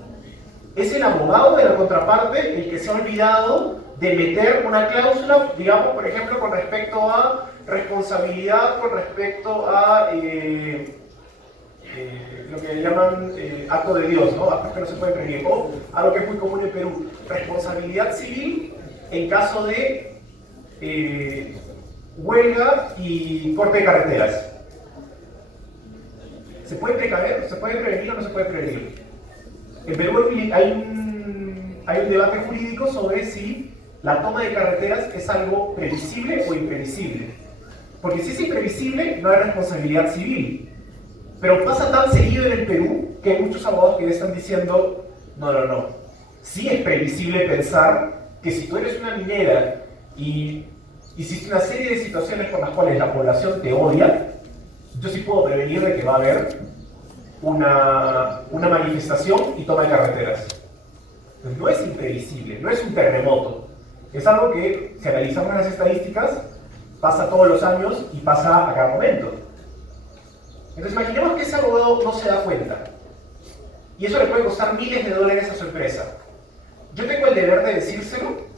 Es el abogado de la contraparte el que se ha olvidado de meter una cláusula, digamos, por ejemplo, con respecto a responsabilidad, con respecto a lo que llaman acto de Dios, ¿no? Actos que no se pueden prevenir, o algo que es muy común en Perú, responsabilidad civil en caso de huelga y corte de carreteras. ¿Se puede precaver? ¿Se puede prevenir o no se puede prevenir? En Perú hay un debate jurídico sobre si la toma de carreteras es algo previsible o imprevisible. Porque si es imprevisible, no hay responsabilidad civil. Pero pasa tan seguido en el Perú que hay muchos abogados que están diciendo, no. Sí es previsible pensar que si tú eres una minera y hiciste una serie de situaciones por las cuales la población te odia, yo sí puedo prevenir de que va a haber una manifestación y toma de carreteras. Entonces, no es imprevisible, no es un terremoto. Es algo que, si analizamos las estadísticas, pasa todos los años y pasa a cada momento. Entonces imaginemos que ese abogado no se da cuenta. Y eso le puede costar miles de dólares a su empresa. Yo tengo el deber de decírselo.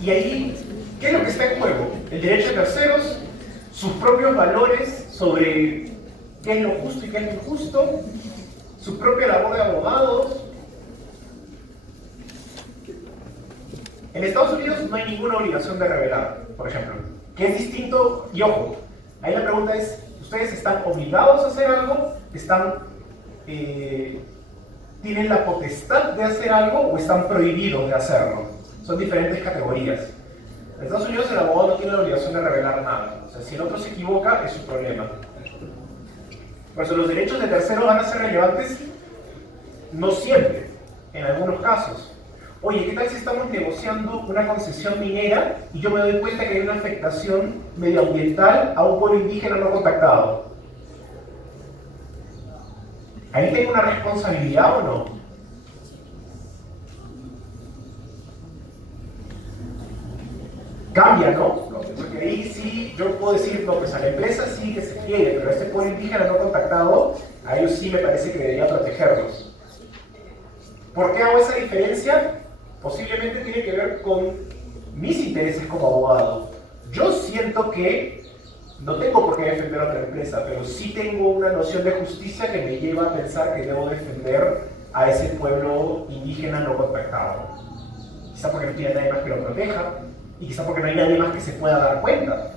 Y ahí, ¿qué es lo que está en juego? El derecho de terceros, sus propios valores sobre qué es lo justo y qué es lo injusto, su propia labor de abogados. En Estados Unidos no hay ninguna obligación de revelar, por ejemplo, que es distinto, y ojo, ahí la pregunta es, ¿ustedes están obligados a hacer algo? ¿Tienen la potestad de hacer algo o están prohibidos de hacerlo? Son diferentes categorías. En Estados Unidos el abogado no tiene la obligación de revelar nada. O sea, si el otro se equivoca, es su problema. Por eso los derechos de terceros van a ser relevantes, no siempre, en algunos casos. Oye, ¿qué tal si estamos negociando una concesión minera y yo me doy cuenta que hay una afectación medioambiental a un pueblo indígena no contactado? ¿Ahí tengo una responsabilidad o no? Cambia, ¿no? Porque ahí sí, yo puedo decir, no, pues a la empresa sí que se quiere, pero a este pueblo indígena no contactado, a ellos sí me parece que debería protegerlos. ¿Por qué hago esa diferencia? Posiblemente tiene que ver con mis intereses como abogado. Yo siento que no tengo por qué defender a otra empresa, pero sí tengo una noción de justicia que me lleva a pensar que debo defender a ese pueblo indígena no contactado. Quizá porque no tiene nadie más que lo proteja, y quizá porque no hay nadie más que se pueda dar cuenta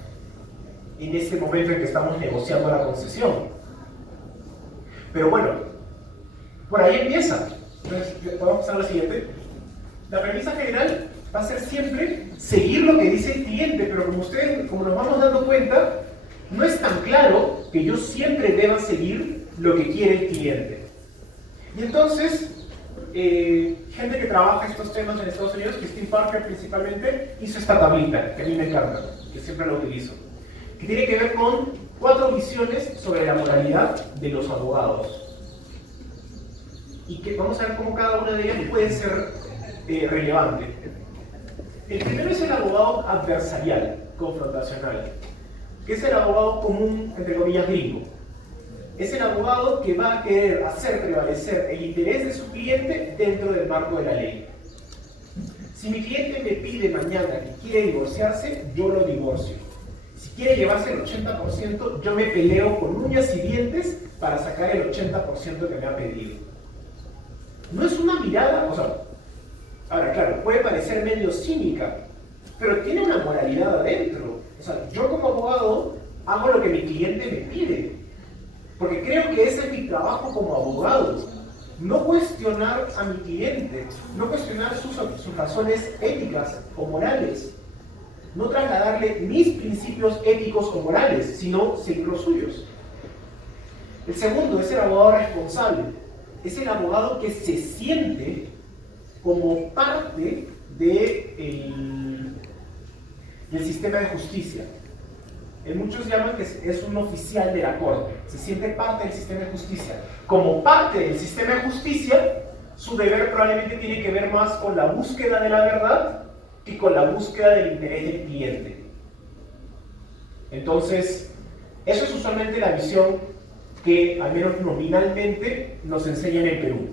en este momento en que estamos negociando la concesión. Pero bueno, por ahí empieza. Entonces, podemos pasar a la siguiente. La premisa general va a ser siempre seguir lo que dice el cliente, pero como nos vamos dando cuenta, no es tan claro que yo siempre deba seguir lo que quiere el cliente. Y entonces, gente que trabaja estos temas en Estados Unidos, Christine Parker principalmente, hizo esta tablita, que a mí me encanta, que siempre la utilizo, que tiene que ver con 4 visiones sobre la moralidad de los abogados. Y que vamos a ver cómo cada una de ellas puede ser relevante. El primero es el abogado adversarial, confrontacional, que es el abogado común, entre comillas, gringo. Es el abogado que va a querer hacer prevalecer el interés de su cliente dentro del marco de la ley. Si mi cliente me pide mañana que quiere divorciarse, yo lo divorcio. Si quiere llevarse el 80%, yo me peleo con uñas y dientes para sacar el 80% que me ha pedido. No es una mirada, o sea, ahora claro, puede parecer medio cínica, pero tiene una moralidad adentro. O sea, yo como abogado hago lo que mi cliente me pide, porque creo que ese es mi trabajo como abogado. No cuestionar a mi cliente, no cuestionar sus razones éticas o morales, no trasladarle mis principios éticos o morales, sino seguir los suyos. El segundo es el abogado responsable. Es el abogado que se siente como parte del sistema de justicia. Muchos llaman que es un oficial de la corte, se siente parte del sistema de justicia. Como parte del sistema de justicia, su deber probablemente tiene que ver más con la búsqueda de la verdad que con la búsqueda del interés del cliente. Entonces, eso es usualmente la visión que, al menos nominalmente, nos enseña en el Perú.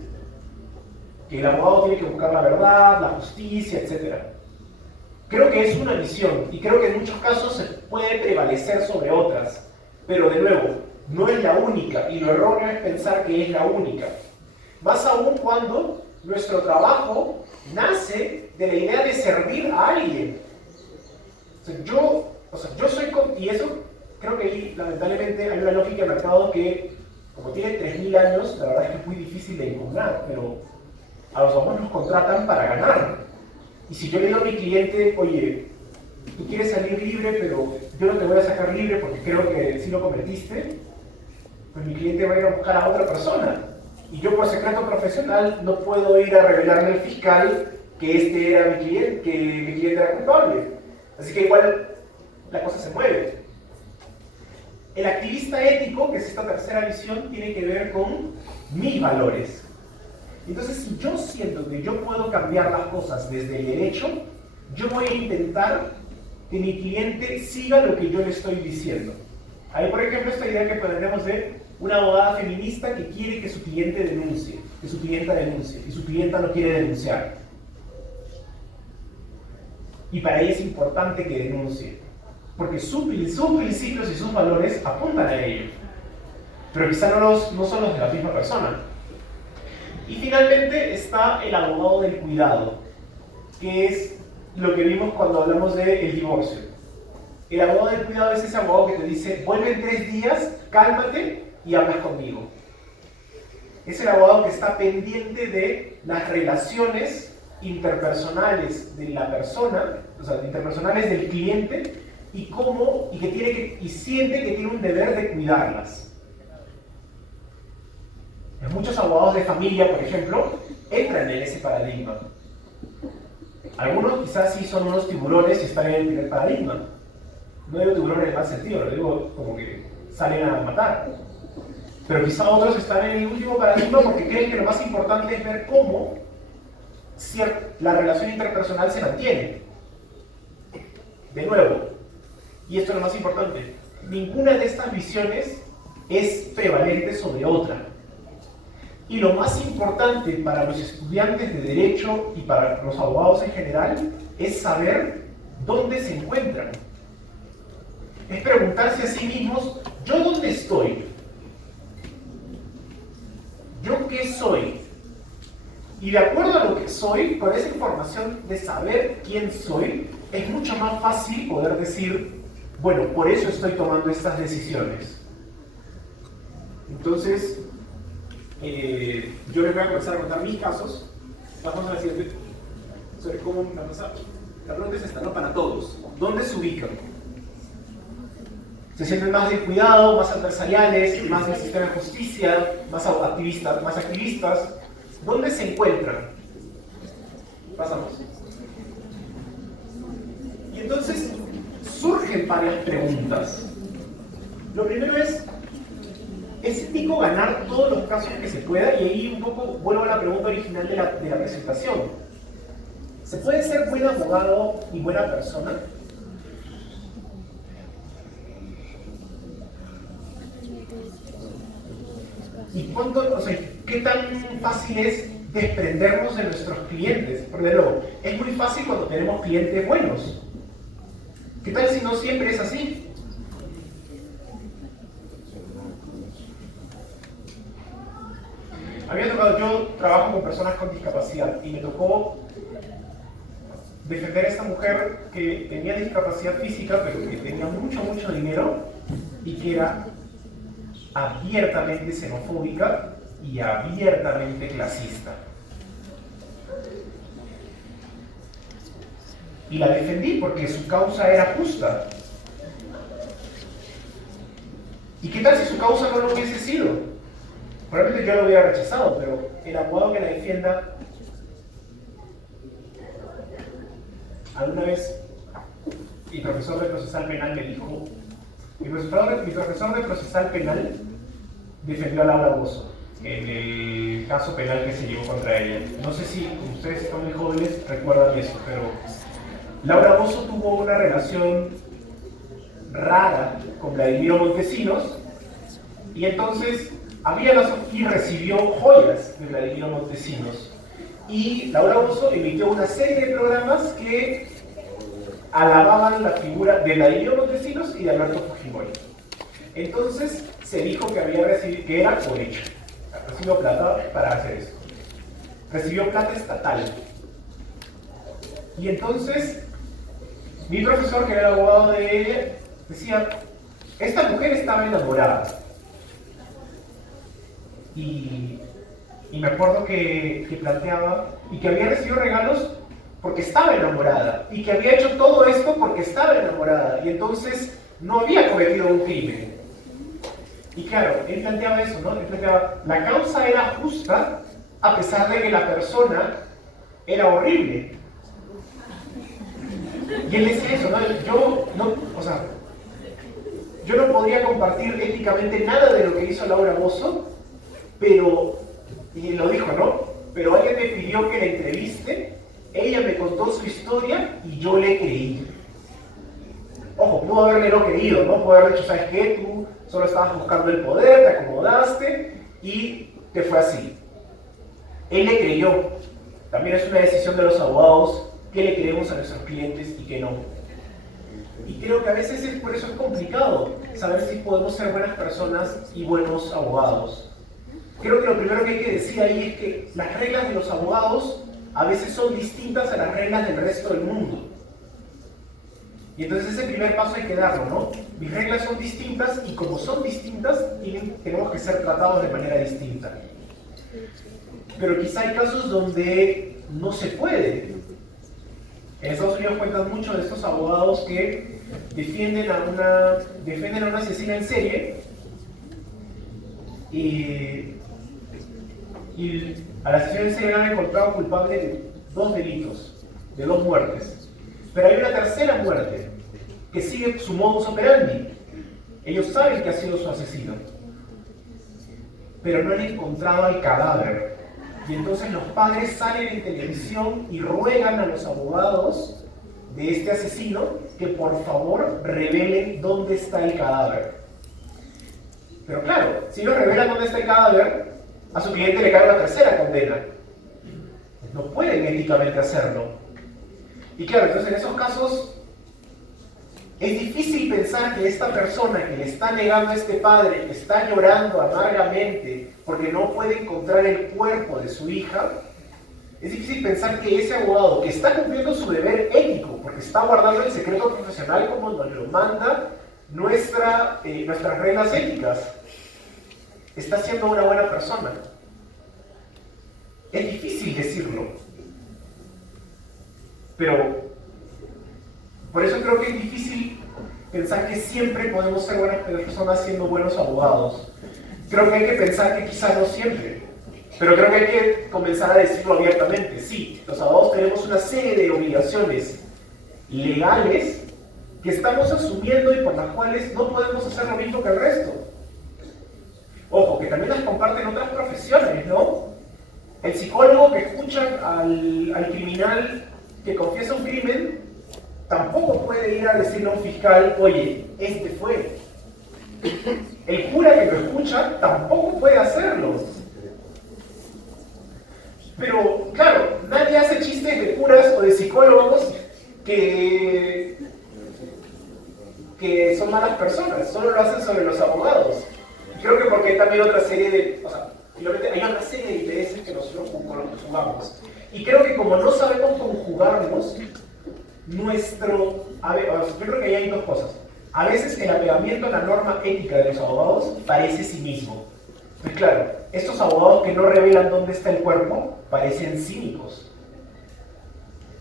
Que el abogado tiene que buscar la verdad, la justicia, etc. Creo que es una visión, y creo que en muchos casos se puede prevalecer sobre otras, pero de nuevo, no es la única, y lo erróneo es pensar que es la única. Más aún cuando nuestro trabajo nace de la idea de servir a alguien. Yo soy, y eso creo que ahí lamentablemente hay una lógica de mercado que, como tiene 3000 años, la verdad es que es muy difícil de impugnar, pero a los abogados nos contratan para ganar. Y si yo le digo a mi cliente, oye, tú quieres salir libre, pero yo no te voy a sacar libre porque creo que sí lo cometiste, pues mi cliente va a ir a buscar a otra persona. Y yo por secreto profesional no puedo ir a revelarle al fiscal que este era mi cliente, que mi cliente era culpable. Así que igual la cosa se mueve. El activista ético, que es esta tercera visión, tiene que ver con mis valores. Entonces, si yo siento que yo puedo cambiar las cosas desde el derecho, yo voy a intentar que mi cliente siga lo que yo le estoy diciendo. Hay, por ejemplo, esta idea que tenemos de una abogada feminista que quiere que su cliente denuncie, que su clienta denuncie, y su clienta no quiere denunciar. Y para ella es importante que denuncie, porque sus principios y sus valores apuntan a ello. Pero quizá no son los de la misma persona. Y finalmente está el abogado del cuidado, que es lo que vimos cuando hablamos del divorcio. El abogado del cuidado es ese abogado que te dice, vuelve en 3 días, cálmate y hablas conmigo. Es el abogado que está pendiente de las relaciones interpersonales de la persona, o sea, interpersonales del cliente, y siente que tiene un deber de cuidarlas. Muchos abogados de familia, por ejemplo, entran en ese paradigma. Algunos quizás sí son unos tiburones y están en el primer paradigma. No digo tiburones en el mal sentido, lo digo como que salen a matar. Pero quizá otros están en el último paradigma porque creen que lo más importante es ver cómo la relación interpersonal se mantiene. De nuevo, y esto es lo más importante, ninguna de estas visiones es prevalente sobre otra. Y lo más importante para los estudiantes de Derecho y para los abogados en general es saber dónde se encuentran. Es preguntarse a sí mismos, ¿yo dónde estoy? ¿Yo qué soy? Y de acuerdo a lo que soy, con esa información de saber quién soy, es mucho más fácil poder decir, bueno, por eso estoy tomando estas decisiones. Entonces, yo les voy a comenzar a contar mis casos. Vamos a la siguiente. Sobre cómo me ha pasado. La pregunta es esta, ¿no? Para todos. ¿Dónde se ubican? ¿Se sienten más del cuidado, más adversariales, más del sistema de justicia, más activistas? ¿Dónde se encuentran? Pasamos. Y entonces surgen varias preguntas. Lo primero es ético ganar todos los casos que se pueda? Y ahí un poco vuelvo a la pregunta original de la presentación. ¿Se puede ser buen abogado y buena persona? ¿Y qué tan fácil es desprendernos de nuestros clientes? Porque de nuevo, es muy fácil cuando tenemos clientes buenos. ¿Qué tal si no siempre es así? A mí me ha tocado, yo trabajo con personas con discapacidad y me tocó defender a esta mujer que tenía discapacidad física, pero que tenía mucho dinero y que era abiertamente xenofóbica y abiertamente clasista. Y la defendí porque su causa era justa. ¿Y qué tal si su causa no lo hubiese sido? Probablemente yo lo hubiera rechazado, pero el abogado que la defienda, alguna vez mi profesor de procesal penal me dijo, mi profesor de procesal penal defendió a Laura Bozo en el caso penal que se llevó contra ella. No sé si ustedes están muy jóvenes recuerdan eso, pero Laura Bozo tuvo una relación rara con Vladimiro Montesinos y entonces y recibió joyas de Vladimiro Montesinos. Y Laura Bozo emitió una serie de programas que alababan la figura de Vladimiro Montesinos y de Alberto Fujimori. Entonces se dijo que había recibido, que era por hecho. Recibió plata para hacer eso. Recibió plata estatal. Y entonces, mi profesor, que era el abogado de ella, decía, esta mujer estaba enamorada. Y me acuerdo que planteaba, y que había recibido regalos porque estaba enamorada, y que había hecho todo esto porque estaba enamorada, y entonces no había cometido un crimen. Y claro, él planteaba eso, ¿no? Él planteaba, la causa era justa a pesar de que la persona era horrible. Y él decía eso, ¿no? Yo no podría compartir éticamente nada de lo que hizo Laura Bozzo, pero, y lo dijo, ¿no? Pero alguien me pidió que la entreviste, ella me contó su historia y yo le creí. Ojo, pudo haberle no creído, ¿no? Pudo haber dicho, ¿sabes qué? Tú solo estabas buscando el poder, te acomodaste y te fue así. Él le creyó. También es una decisión de los abogados qué le creemos a nuestros clientes y qué no. Y creo que a veces por eso es complicado saber si podemos ser buenas personas y buenos abogados. Creo que lo primero que hay que decir ahí es que las reglas de los abogados a veces son distintas a las reglas del resto del mundo. Y entonces ese primer paso hay que darlo, ¿no? Mis reglas son distintas y como son distintas, tenemos que ser tratados de manera distinta. Pero quizá hay casos donde no se puede. En Estados Unidos cuentan mucho de estos abogados que defienden a una asesina en serie y a la asesina en serie la han encontrado culpable de 2 delitos, de 2 muertes. Pero hay una tercera muerte que sigue su modus operandi. Ellos saben que ha sido su asesino, pero no han encontrado al cadáver. Y entonces los padres salen en televisión y ruegan a los abogados de este asesino que por favor revelen dónde está el cadáver. Pero claro, si no revelan dónde está el cadáver, a su cliente le cae una tercera condena. No pueden éticamente hacerlo. Y claro, entonces en esos casos es difícil pensar que esta persona que le está negando a este padre, que está llorando amargamente porque no puede encontrar el cuerpo de su hija, es difícil pensar que ese abogado que está cumpliendo su deber ético, porque está guardando el secreto profesional como nos lo manda nuestras reglas éticas, está siendo una buena persona. Es difícil decirlo, pero por eso creo que es difícil pensar que siempre podemos ser buenas personas siendo buenos abogados. Creo que hay que pensar que quizá no siempre, pero creo que hay que comenzar a decirlo abiertamente. Sí, los abogados tenemos una serie de obligaciones legales que estamos asumiendo y por las cuales no podemos hacer lo mismo que el resto. Ojo, que también las comparten otras profesiones, ¿no? El psicólogo que escucha al criminal que confiesa un crimen tampoco puede ir a decirle a un fiscal, oye, este fue. El cura que lo escucha tampoco puede hacerlo. Pero, claro, nadie hace chistes de curas o de psicólogos que son malas personas, solo lo hacen sobre los abogados. Creo que porque hay también otra serie de... hay otra serie de intereses que nosotros jugamos. Y creo que como no sabemos conjugarnos, yo creo que ahí hay 2 cosas. A veces el apegamiento a la norma ética de los abogados parece sí mismo. Pues claro, estos abogados que no revelan dónde está el cuerpo parecen cínicos,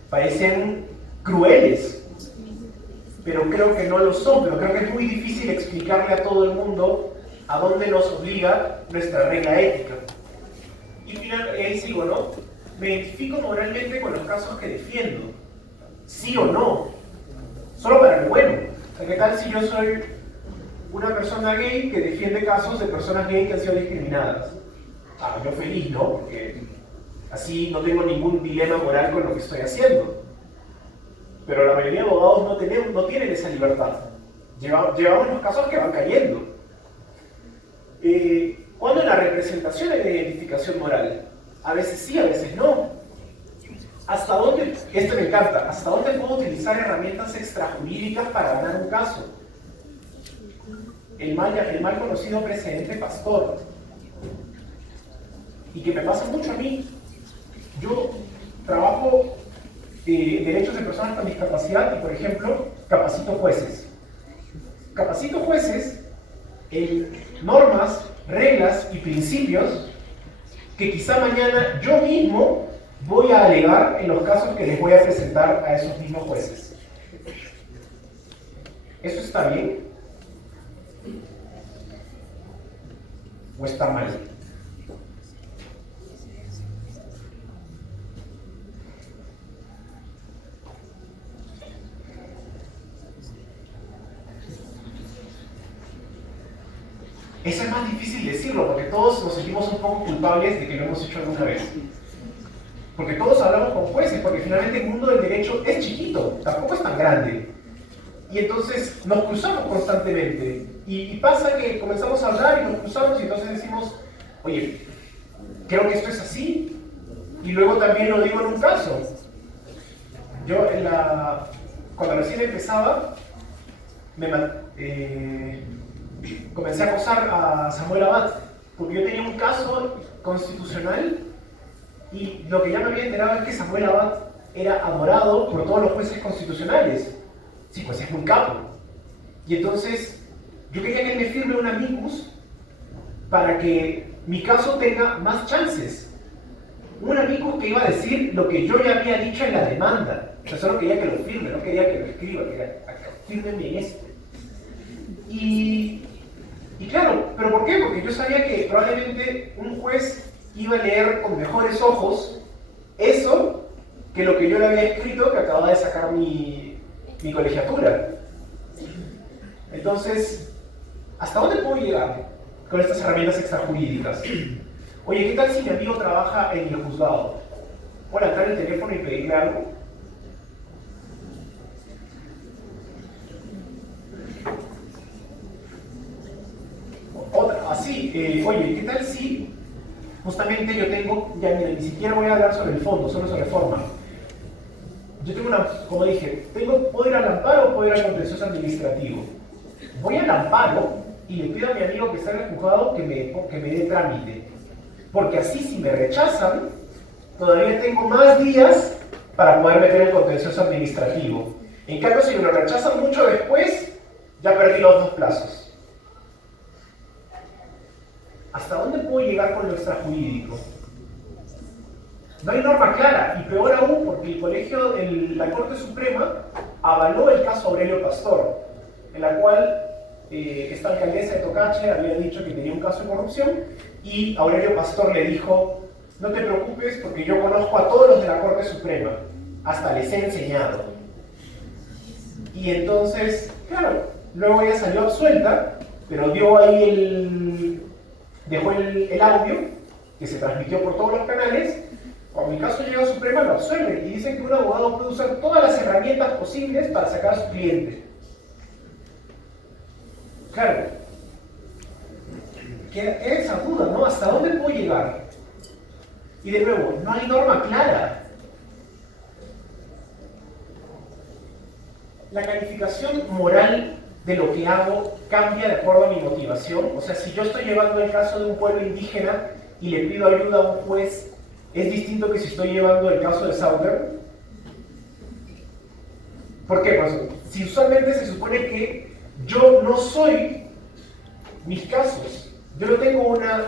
parecen crueles, pero creo que no lo son. Pero creo que es muy difícil explicarle a todo el mundo a dónde nos obliga nuestra regla ética. Y finalmente, ahí sigo, ¿no? Me identifico moralmente con los casos que defiendo. Sí o no, solo para lo bueno. O sea, ¿qué tal si yo soy una persona gay que defiende casos de personas gay que han sido discriminadas? Yo feliz, ¿no? Porque así no tengo ningún dilema moral con lo que estoy haciendo. Pero la mayoría de abogados no tienen esa libertad. Llevamos los casos que van cayendo. ¿Cuándo en la representación hay la identificación moral? A veces sí, a veces no. ¿Hasta dónde, esto me encanta, hasta dónde puedo utilizar herramientas extrajurídicas para ganar un caso? el mal conocido precedente Pastor, y que me pasa mucho a mí. Yo trabajo derechos de personas con discapacidad y, por ejemplo, capacito jueces. Capacito jueces en normas, reglas y principios que quizá mañana yo mismo voy a alegar en los casos que les voy a presentar a esos mismos jueces. ¿Eso está bien? ¿O está mal? Eso es más difícil decirlo, porque todos nos sentimos un poco culpables de que lo hemos hecho alguna vez. Porque todos hablamos con jueces, porque finalmente el mundo del derecho es chiquito, tampoco es tan grande. Y entonces nos cruzamos constantemente. Y pasa que comenzamos a hablar y nos cruzamos y entonces decimos, oye, creo que esto es así. Y luego también lo digo en un caso. Yo cuando recién empezaba, comencé a acosar a Samuel Abad, porque yo tenía un caso constitucional y lo que ya me había enterado es que Samuel Abad era adorado por todos los jueces constitucionales. Sí, pues es muy capo. Y entonces yo quería que él me firme un amicus para que mi caso tenga más chances. Un amicus que iba a decir lo que yo ya había dicho en la demanda. Yo solo quería que lo firme, no quería que lo escriba, quería fírmeme en esto. Y claro, ¿pero por qué? Porque yo sabía que probablemente un juez iba a leer con mejores ojos eso que lo que yo le había escrito, que acababa de sacar mi colegiatura. Entonces, ¿hasta dónde puedo llegar con estas herramientas extrajurídicas? Oye, ¿qué tal si mi amigo trabaja en el juzgado? ¿Puedo levantar el teléfono y pedirle algo? Oye, ¿qué tal si justamente yo tengo, ya mira, ni siquiera voy a hablar sobre el fondo, solo sobre forma. Yo tengo como dije, puedo ir al amparo o puedo ir al contencioso administrativo. Voy al amparo y le pido a mi amigo que está en el juzgado que me dé trámite. Porque así, si me rechazan, todavía tengo más días para poder meter el contencioso administrativo. En cambio, si me lo rechazan mucho después, ya perdí los 2 plazos. ¿Hasta dónde puedo llegar con lo extrajurídico? No hay norma clara, y peor aún porque la Corte Suprema avaló el caso Aurelio Pastor, en la cual esta alcaldesa de Tocache había dicho que tenía un caso de corrupción, y Aurelio Pastor le dijo, no te preocupes porque yo conozco a todos los de la Corte Suprema, hasta les he enseñado. Y entonces, claro, luego ella salió absuelta, pero dejó el audio que se transmitió por todos los canales. Cuando el caso llega a Suprema, lo absuelven y dicen que un abogado puede usar todas las herramientas posibles para sacar a su cliente. Claro, queda esa duda, ¿no? ¿Hasta dónde puedo llegar? Y de nuevo, no hay norma clara. La calificación moral de lo que hago cambia de acuerdo a mi motivación. O sea, si yo estoy llevando el caso de un pueblo indígena y le pido ayuda a un juez, ¿es distinto que si estoy llevando el caso de Southern? ¿Por qué? Pues, si usualmente se supone que yo no soy mis casos, yo no tengo una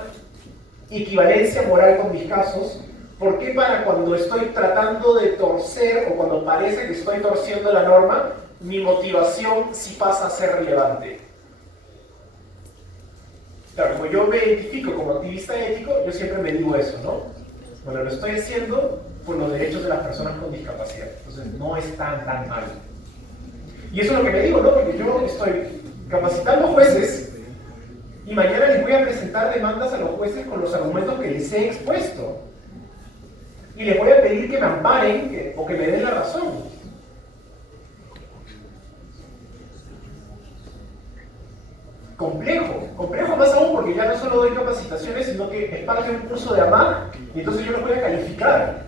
equivalencia moral con mis casos, ¿por qué para cuando estoy tratando de torcer o cuando parece que estoy torciendo la norma, mi motivación sí pasa a ser relevante? Claro, como yo me identifico como activista ético, yo siempre me digo eso, ¿no? Bueno, lo estoy haciendo por los derechos de las personas con discapacidad. Entonces, no es tan mal. Y eso es lo que me digo, ¿no? Porque yo estoy capacitando jueces y mañana les voy a presentar demandas a los jueces con los argumentos que les he expuesto. Y les voy a pedir que me amparen o que me den la razón. Complejo más aún porque ya no solo doy capacitaciones, sino que es parte de un curso de AMAC y entonces yo los voy a calificar.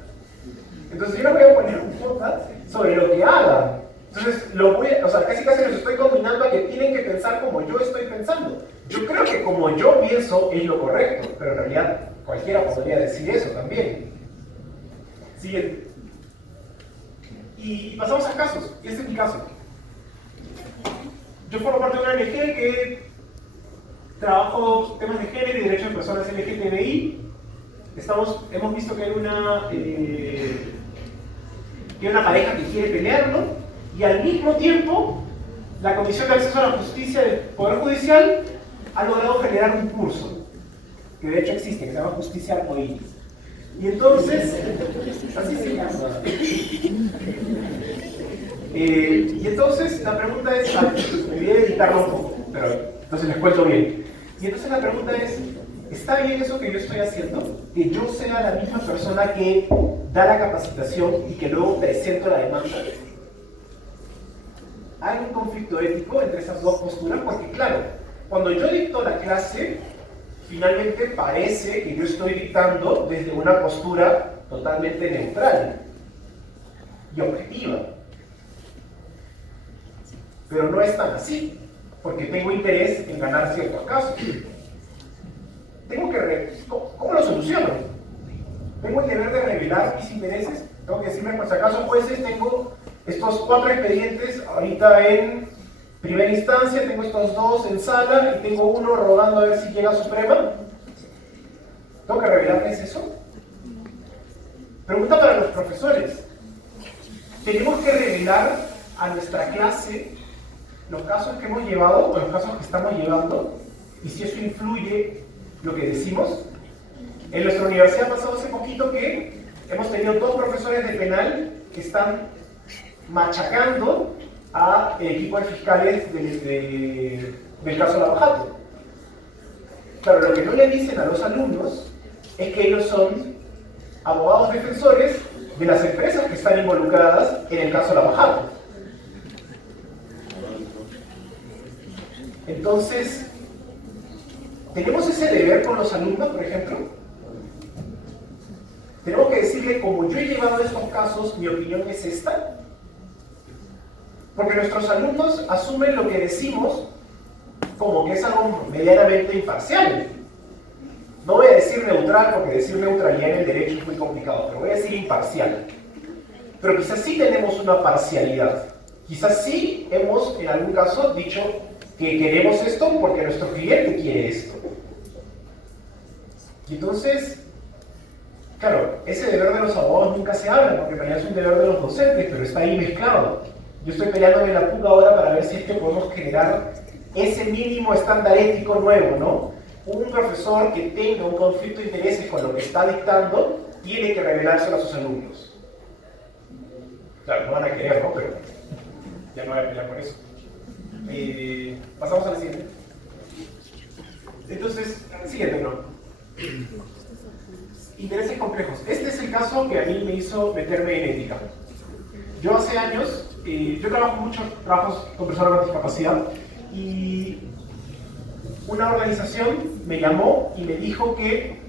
Entonces yo les voy a poner un podcast sobre lo que hagan. Entonces, casi los estoy combinando a que tienen que pensar como yo estoy pensando. Yo creo que como yo pienso es lo correcto, pero en realidad cualquiera podría decir eso también. Siguiente. Y pasamos a casos. Este es mi caso. Yo formo parte de una ONG que trabajo temas de género y derechos de personas LGTBI. Hemos visto que hay una pareja que quiere pelearlo, y al mismo tiempo la Comisión de Acceso a la Justicia del Poder Judicial ha logrado generar un curso que de hecho existe, que se llama Justicia Arcoíris. Y entonces, así se llama. Y entonces la pregunta es, me olvidé de editarlo un poco, pero entonces les cuento bien. Y entonces la pregunta es, ¿está bien eso que yo estoy haciendo? Que yo sea la misma persona que da la capacitación y que luego presento la demanda. Hay un conflicto ético entre esas dos posturas, porque claro, cuando yo dicto la clase, finalmente parece que yo estoy dictando desde una postura totalmente neutral y objetiva. Pero no es tan así, porque tengo interés en ganar ciertos casos. ¿Cómo lo soluciono? Tengo el deber de revelar mis intereses. Tengo que decirme, por si acaso, jueces, tengo estos 4 expedientes ahorita en primera instancia, tengo estos 2 en sala y tengo uno rodando a ver si llega a Suprema. ¿Tengo que revelarles eso? Pregunta para los profesores. ¿Tenemos que revelar a nuestra clase los casos que hemos llevado o los casos que estamos llevando? Y si eso influye lo que decimos. En nuestra universidad ha pasado hace poquito que hemos tenido 2 profesores de penal que están machacando a el equipo de fiscales del caso Lavajato. Claro, lo que no le dicen a los alumnos es que ellos son abogados defensores de las empresas que están involucradas en el caso Lavajato. Entonces, ¿tenemos ese deber con los alumnos, por ejemplo? Tenemos que decirle, como yo he llevado estos casos, mi opinión es esta. Porque nuestros alumnos asumen lo que decimos como que es algo medianamente imparcial. No voy a decir neutral, porque decir neutralidad en el derecho es muy complicado, pero voy a decir imparcial. Pero quizás sí tenemos una parcialidad. Quizás sí hemos, en algún caso, dicho que queremos esto porque nuestro cliente quiere esto. Y entonces, claro, ese deber de los abogados nunca se habla, porque en realidad es un deber de los docentes, pero está ahí mezclado. Yo estoy peleándome la puga ahora para ver si es que podemos generar ese mínimo estándar ético nuevo, ¿no? Un profesor que tenga un conflicto de intereses con lo que está dictando, tiene que revelárselo a sus alumnos. Claro, no van a querer, ¿no? Pero ya no voy a pelear por eso. Pasamos a la siguiente. Entonces, siguiente, ¿no? Intereses complejos. Este es el caso que a mí me hizo meterme en ética. Yo hace años, yo trabajo muchos trabajos con personas con discapacidad y una organización me llamó y me dijo que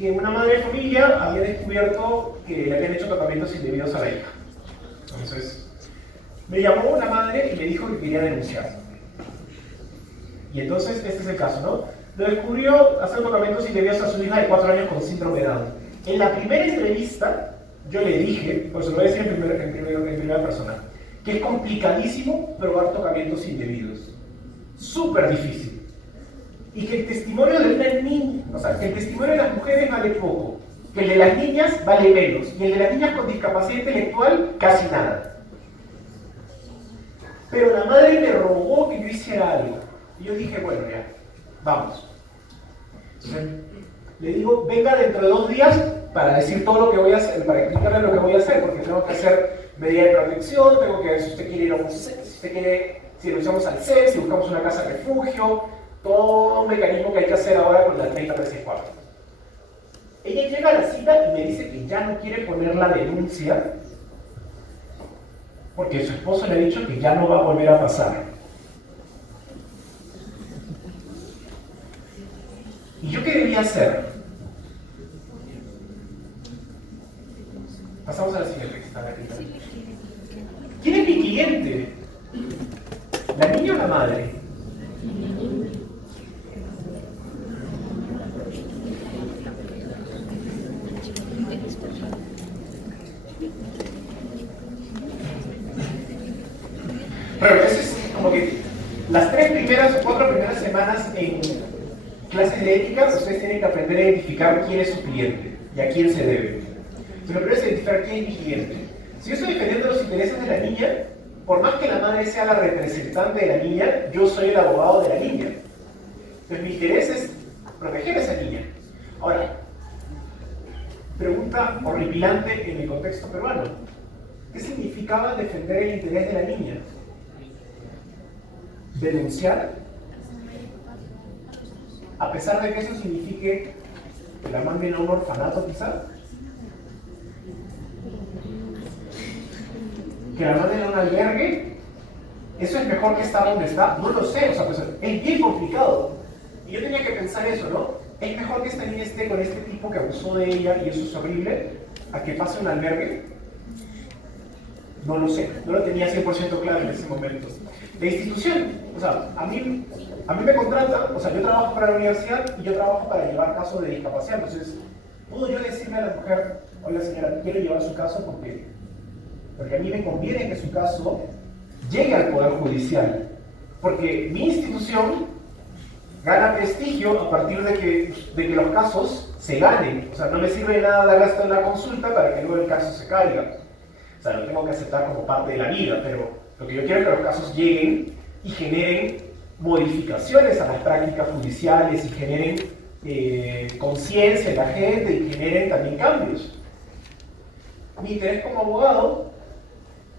una madre de familia había descubierto que le habían hecho tratamientos indebidos a la hija. Entonces, me llamó una madre y me dijo que quería denunciar. Y entonces, este es el caso, ¿no? Lo descubrió haciendo tratamientos indebidos a su hija de 4 años con síndrome de Down. En la primera entrevista, yo le dije, pues se lo voy a decir en primera persona, que es complicadísimo probar tocamientos indebidos. Súper difícil. Y que el testimonio de una niña, o sea, que el testimonio de las mujeres vale poco, que el de las niñas vale menos, y el de las niñas con discapacidad intelectual casi nada. Pero la madre me rogó que yo hiciera algo. Y yo dije, bueno, ya, vamos. Entonces, le digo, venga dentro de 2 días para decir todo lo que voy a hacer, para explicarle lo que voy a hacer, porque tengo que hacer medida de protección, tengo que ver si usted quiere ir a un CEP, si usted quiere, si renunciamos al CEP, si buscamos una casa de refugio, todo un mecanismo que hay que hacer ahora con la 3034. Ella llega a la cita y me dice que ya no quiere poner la denuncia porque su esposo le ha dicho que ya no va a volver a pasar. ¿Y yo qué debía hacer? Pasamos a la siguiente que está aquí. Las 3 primeras o 4 primeras semanas en clases de ética, ustedes tienen que aprender a identificar quién es su cliente y a quién se debe. Lo primero es identificar quién es mi cliente. Si yo estoy defendiendo los intereses de la niña, por más que la madre sea la representante de la niña, yo soy el abogado de la niña. Entonces mi interés es proteger a esa niña. Ahora, pregunta horripilante en el contexto peruano. ¿Qué significaba defender el interés de la niña? ¿Denunciar? A pesar de que eso signifique que la manden a un orfanato quizá. ¿Que la manden a un albergue? ¿Eso es mejor que estar donde está? No lo sé, o sea, pues, es bien complicado. Y yo tenía que pensar eso, ¿no? ¿Es mejor que esta niña esté con este tipo que abusó de ella y eso es horrible, a que pase a un albergue? No lo sé, no lo tenía 100% claro en ese momento. La institución, o sea, a mí me contratan, o sea, yo trabajo para la universidad y yo trabajo para llevar casos de discapacidad, entonces, ¿puedo yo decirle a la mujer, oiga señora, quiero llevar su caso porque a mí me conviene que su caso llegue al Poder Judicial? Porque mi institución gana prestigio a partir de que los casos se ganen. O sea, no me sirve de nada dar hasta una consulta para que luego el caso se caiga. O sea, lo tengo que aceptar como parte de la vida, pero lo que yo quiero es que los casos lleguen y generen modificaciones a las prácticas judiciales y generen conciencia en la gente y generen también cambios. Mi interés como abogado,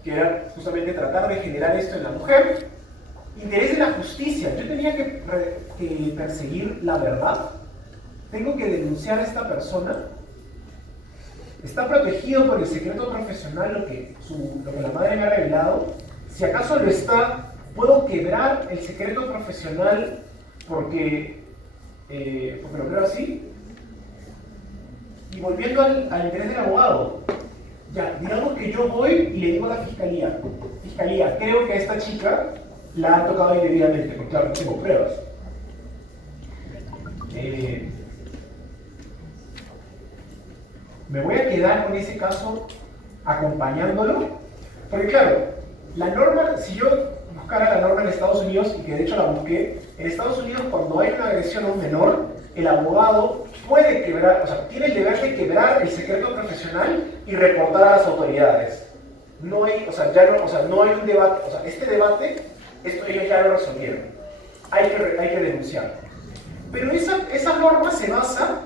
que era justamente tratar de generar esto en la mujer, interés de la justicia. Yo tenía que perseguir la verdad. Tengo que denunciar a esta persona. ¿Está protegido por el secreto profesional lo que la madre me ha revelado? Si acaso lo está, ¿puedo quebrar el secreto profesional porque lo creo así? Y volviendo al interés del abogado, ya, digamos que yo voy y le digo a la fiscalía, creo que a esta chica la han tocado indebidamente, porque claro, no tengo pruebas. ¿Me voy a quedar con ese caso acompañándolo? Porque claro, la norma, si yo buscara la norma en Estados Unidos, y que de hecho la busqué, en Estados Unidos cuando hay una agresión a un menor, el abogado puede quebrar, o sea, tiene el deber de quebrar el secreto profesional y reportar a las autoridades. No hay, no hay un debate, o sea, este debate, ellos ya lo resolvieron. Hay que denunciar. Pero esa norma se basa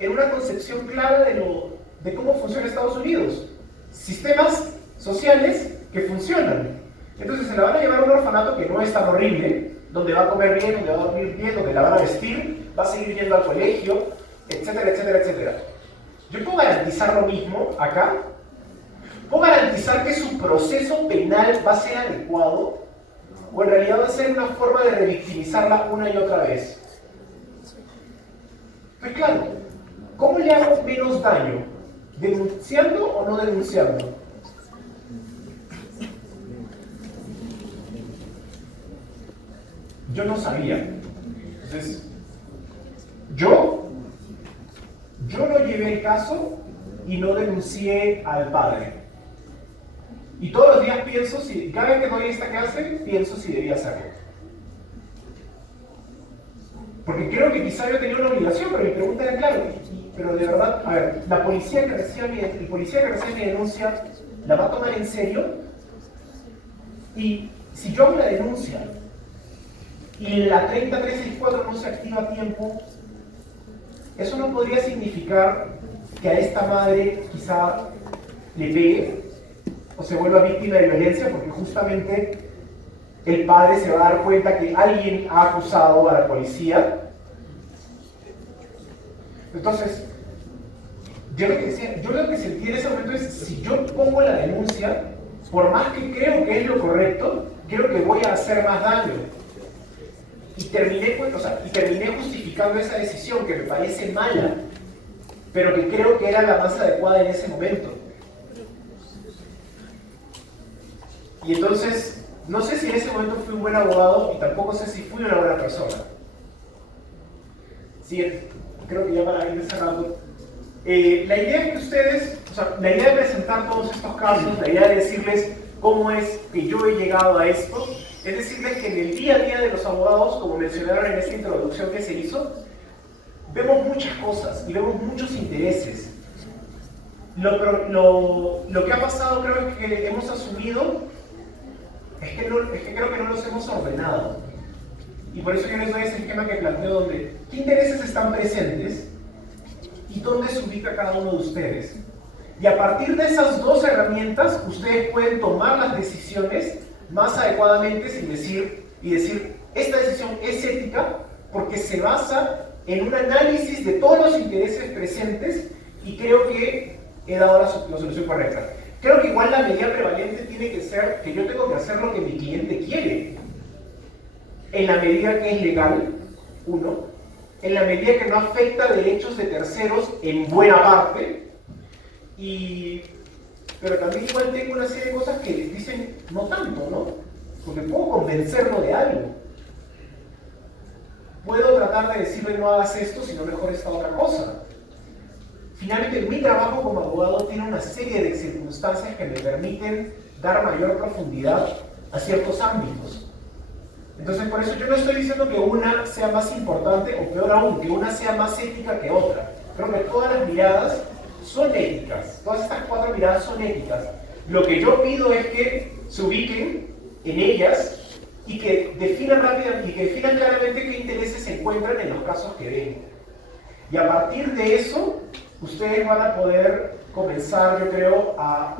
en una concepción clara de cómo funciona Estados Unidos. Sistemas sociales que funcionan. Entonces se la van a llevar a un orfanato que no es tan horrible, donde va a comer bien, donde va a dormir bien, donde la van a vestir, va a seguir yendo al colegio, etcétera, etcétera, etcétera. Yo puedo garantizar lo mismo acá. Puedo garantizar que su proceso penal va a ser adecuado, o en realidad va a ser una forma de revictimizarla una y otra vez. Pues claro, ¿cómo le hago menos daño? ¿Denunciando o no denunciando? Yo no sabía. Entonces, yo no llevé el caso y no denuncié al padre. Y todos los días pienso, cada vez que doy esta clase, pienso si debía hacerlo. Porque creo que quizá yo tenía una obligación, pero mi pregunta era claro. Pero de verdad, a ver, el policía que recibe mi denuncia, ¿la va a tomar en serio? Y si yo hago la denuncia y la 30364 no se activa a tiempo, ¿eso no podría significar que a esta madre quizá le pegue o se vuelva víctima de violencia? Porque justamente el padre se va a dar cuenta que alguien ha acusado a la policía. Entonces, yo lo que sentí en ese momento es, si yo pongo la denuncia, por más que creo que es lo correcto, creo que voy a hacer más daño. Y terminé justificando esa decisión que me parece mala, pero que creo que era la más adecuada en ese momento. Y entonces, no sé si en ese momento fui un buen abogado y tampoco sé si fui una buena persona. Sí, creo que ya para ir cerrando. La idea es que ustedes, la idea de presentar todos estos casos, la idea de decirles cómo es que yo he llegado a esto, es decirles que en el día a día de los abogados, como mencionaron en esta introducción que se hizo, vemos muchas cosas y vemos muchos intereses. Lo que ha pasado, creo es que hemos asumido, es que creo que no los hemos ordenado. Y por eso yo les doy ese esquema que planteo donde, ¿qué intereses están presentes? ¿Y dónde se ubica cada uno de ustedes? Y a partir de esas dos herramientas, ustedes pueden tomar las decisiones más adecuadamente sin decir, esta decisión es ética porque se basa en un análisis de todos los intereses presentes y creo que he dado la solución correcta. Creo que igual la medida prevalente tiene que ser que yo tengo que hacer lo que mi cliente quiere. En la medida que es legal, uno, en la medida que no afecta derechos de terceros en buena parte, pero también igual tengo una serie de cosas que dicen no tanto, ¿no? Porque puedo convencerlo de algo. Puedo tratar de decirle no hagas esto, sino mejor esta otra cosa. Finalmente, mi trabajo como abogado tiene una serie de circunstancias que me permiten dar mayor profundidad a ciertos ámbitos. Entonces, por eso yo no estoy diciendo que una sea más importante o peor aún, que una sea más ética que otra. Creo que todas las miradas son éticas, todas estas 4 miradas son éticas. Lo que yo pido es que se ubiquen en ellas y que definan rápidamente y que definan claramente qué intereses se encuentran en los casos que ven. Y a partir de eso, ustedes van a poder comenzar, yo creo, a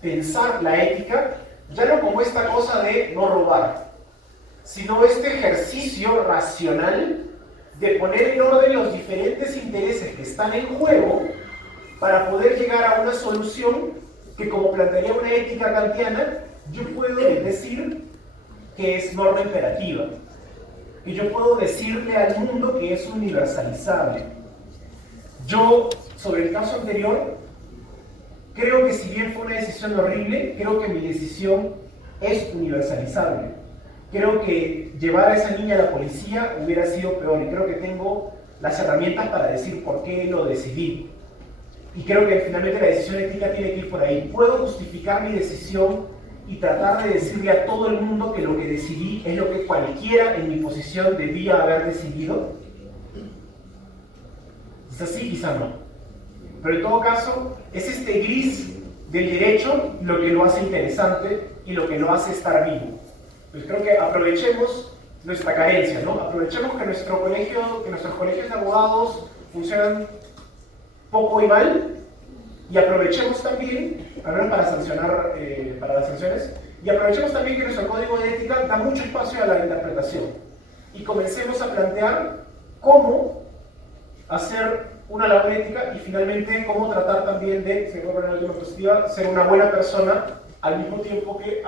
pensar la ética, ya no como esta cosa de no robar, sino este ejercicio racional de poner en orden los diferentes intereses que están en juego para poder llegar a una solución que, como plantearía una ética kantiana, yo puedo decir que es norma imperativa, que yo puedo decirle al mundo que es universalizable. Yo, sobre el caso anterior, creo que si bien fue una decisión horrible, creo que mi decisión es universalizable. Creo que llevar a esa niña a la policía hubiera sido peor y creo que tengo las herramientas para decir por qué lo decidí. Y creo que finalmente la decisión ética tiene que ir por ahí. Puedo justificar mi decisión y tratar de decirle a todo el mundo que lo que decidí es lo que cualquiera en mi posición debía haber decidido. Quizás sí, quizás no. Pero en todo caso, es este gris del derecho lo que lo hace interesante y lo que lo hace estar vivo. Pues creo que aprovechemos nuestra carencia, ¿no? Aprovechemos que nuestros colegios de abogados funcionan poco y mal, y aprovechemos también, al menos para sancionar, para las sanciones, y aprovechemos también que nuestro código de ética da mucho espacio a la interpretación, y comencemos a plantear cómo hacer una labor ética y finalmente cómo tratar también de, si me puedo poner una última positiva, ser una buena persona al mismo tiempo que...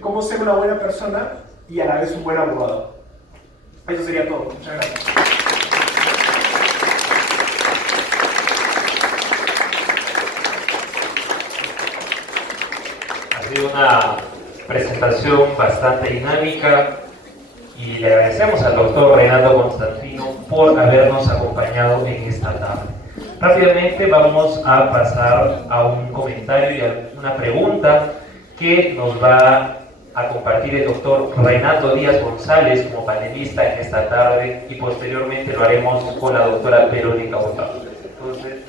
cómo ser una buena persona y a la vez un buen abogado. Eso sería todo. Muchas gracias. Ha sido una presentación bastante dinámica y le agradecemos al doctor Renato Constantino por habernos acompañado en esta tarde. Rápidamente vamos a pasar a un comentario y a una pregunta que nos va a compartir el doctor Renato Díaz González como panelista en esta tarde y posteriormente lo haremos con la doctora Verónica Botado. Entonces,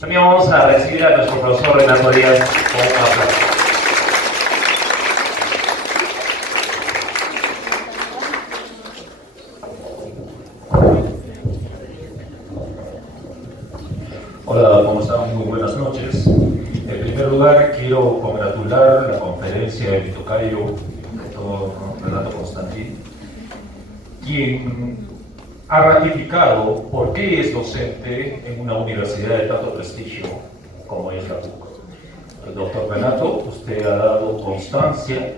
también vamos a recibir a nuestro profesor Renato Díaz con un aplauso. Hola, ¿cómo están? Muy buenas noches. En primer lugar, quiero congratular la conferencia de mi tocayo, el doctor Renato Constantino, quien ha ratificado por qué es docente en una universidad de tanto prestigio como es la PUC. El doctor Renato, usted ha dado constancia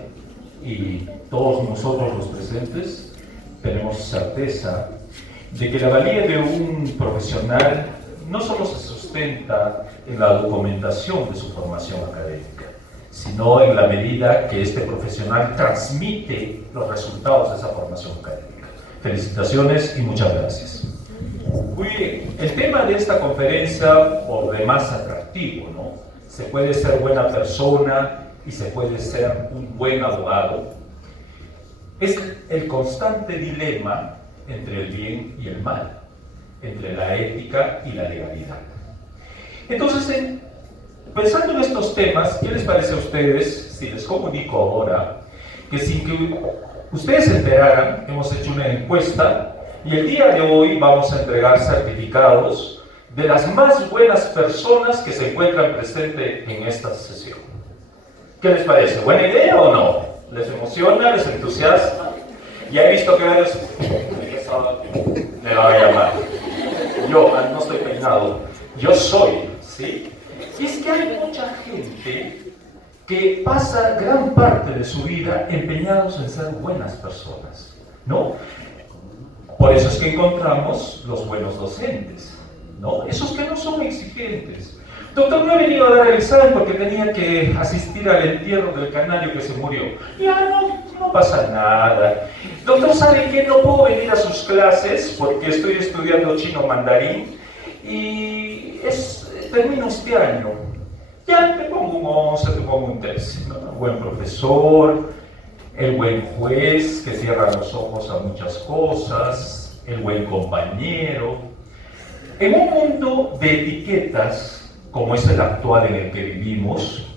y todos nosotros los presentes tenemos certeza de que la valía de un profesional no solo se sustenta en la documentación de su formación académica, sino en la medida que este profesional transmite los resultados de esa formación académica. Felicitaciones y muchas gracias. Muy bien, el tema de esta conferencia, por demás atractivo, ¿no? Se puede ser buena persona y se puede ser un buen abogado, es el constante dilema entre el bien y el mal, entre la ética y la legalidad. Entonces, pensando en estos temas, ¿qué les parece a ustedes si les comunico ahora que sin que ustedes se enteraran, hemos hecho una encuesta y el día de hoy vamos a entregar certificados de las más buenas personas que se encuentran presentes en esta sesión? ¿Qué les parece? ¿Buena idea o no? ¿Les emociona? ¿Les entusiasma? Ya he visto que varios me van a llamar. Yo no estoy peinado, yo soy, ¿sí? Y es que hay mucha gente que pasa gran parte de su vida empeñados en ser buenas personas, ¿no? Por eso es que encontramos los buenos docentes, ¿no? Esos que no son exigentes. Doctor, no he venido a dar el examen porque tenía que asistir al entierro del canario que se murió. Ya, no pasa nada. Doctor, ¿sabe qué? No puedo venir a sus clases porque estoy estudiando chino mandarín y termino este año. Ya, te pongo un 11, te pongo un 13, ¿no? Un buen profesor, el buen juez que cierra los ojos a muchas cosas, el buen compañero. En un mundo de etiquetas, como es el actual en el que vivimos,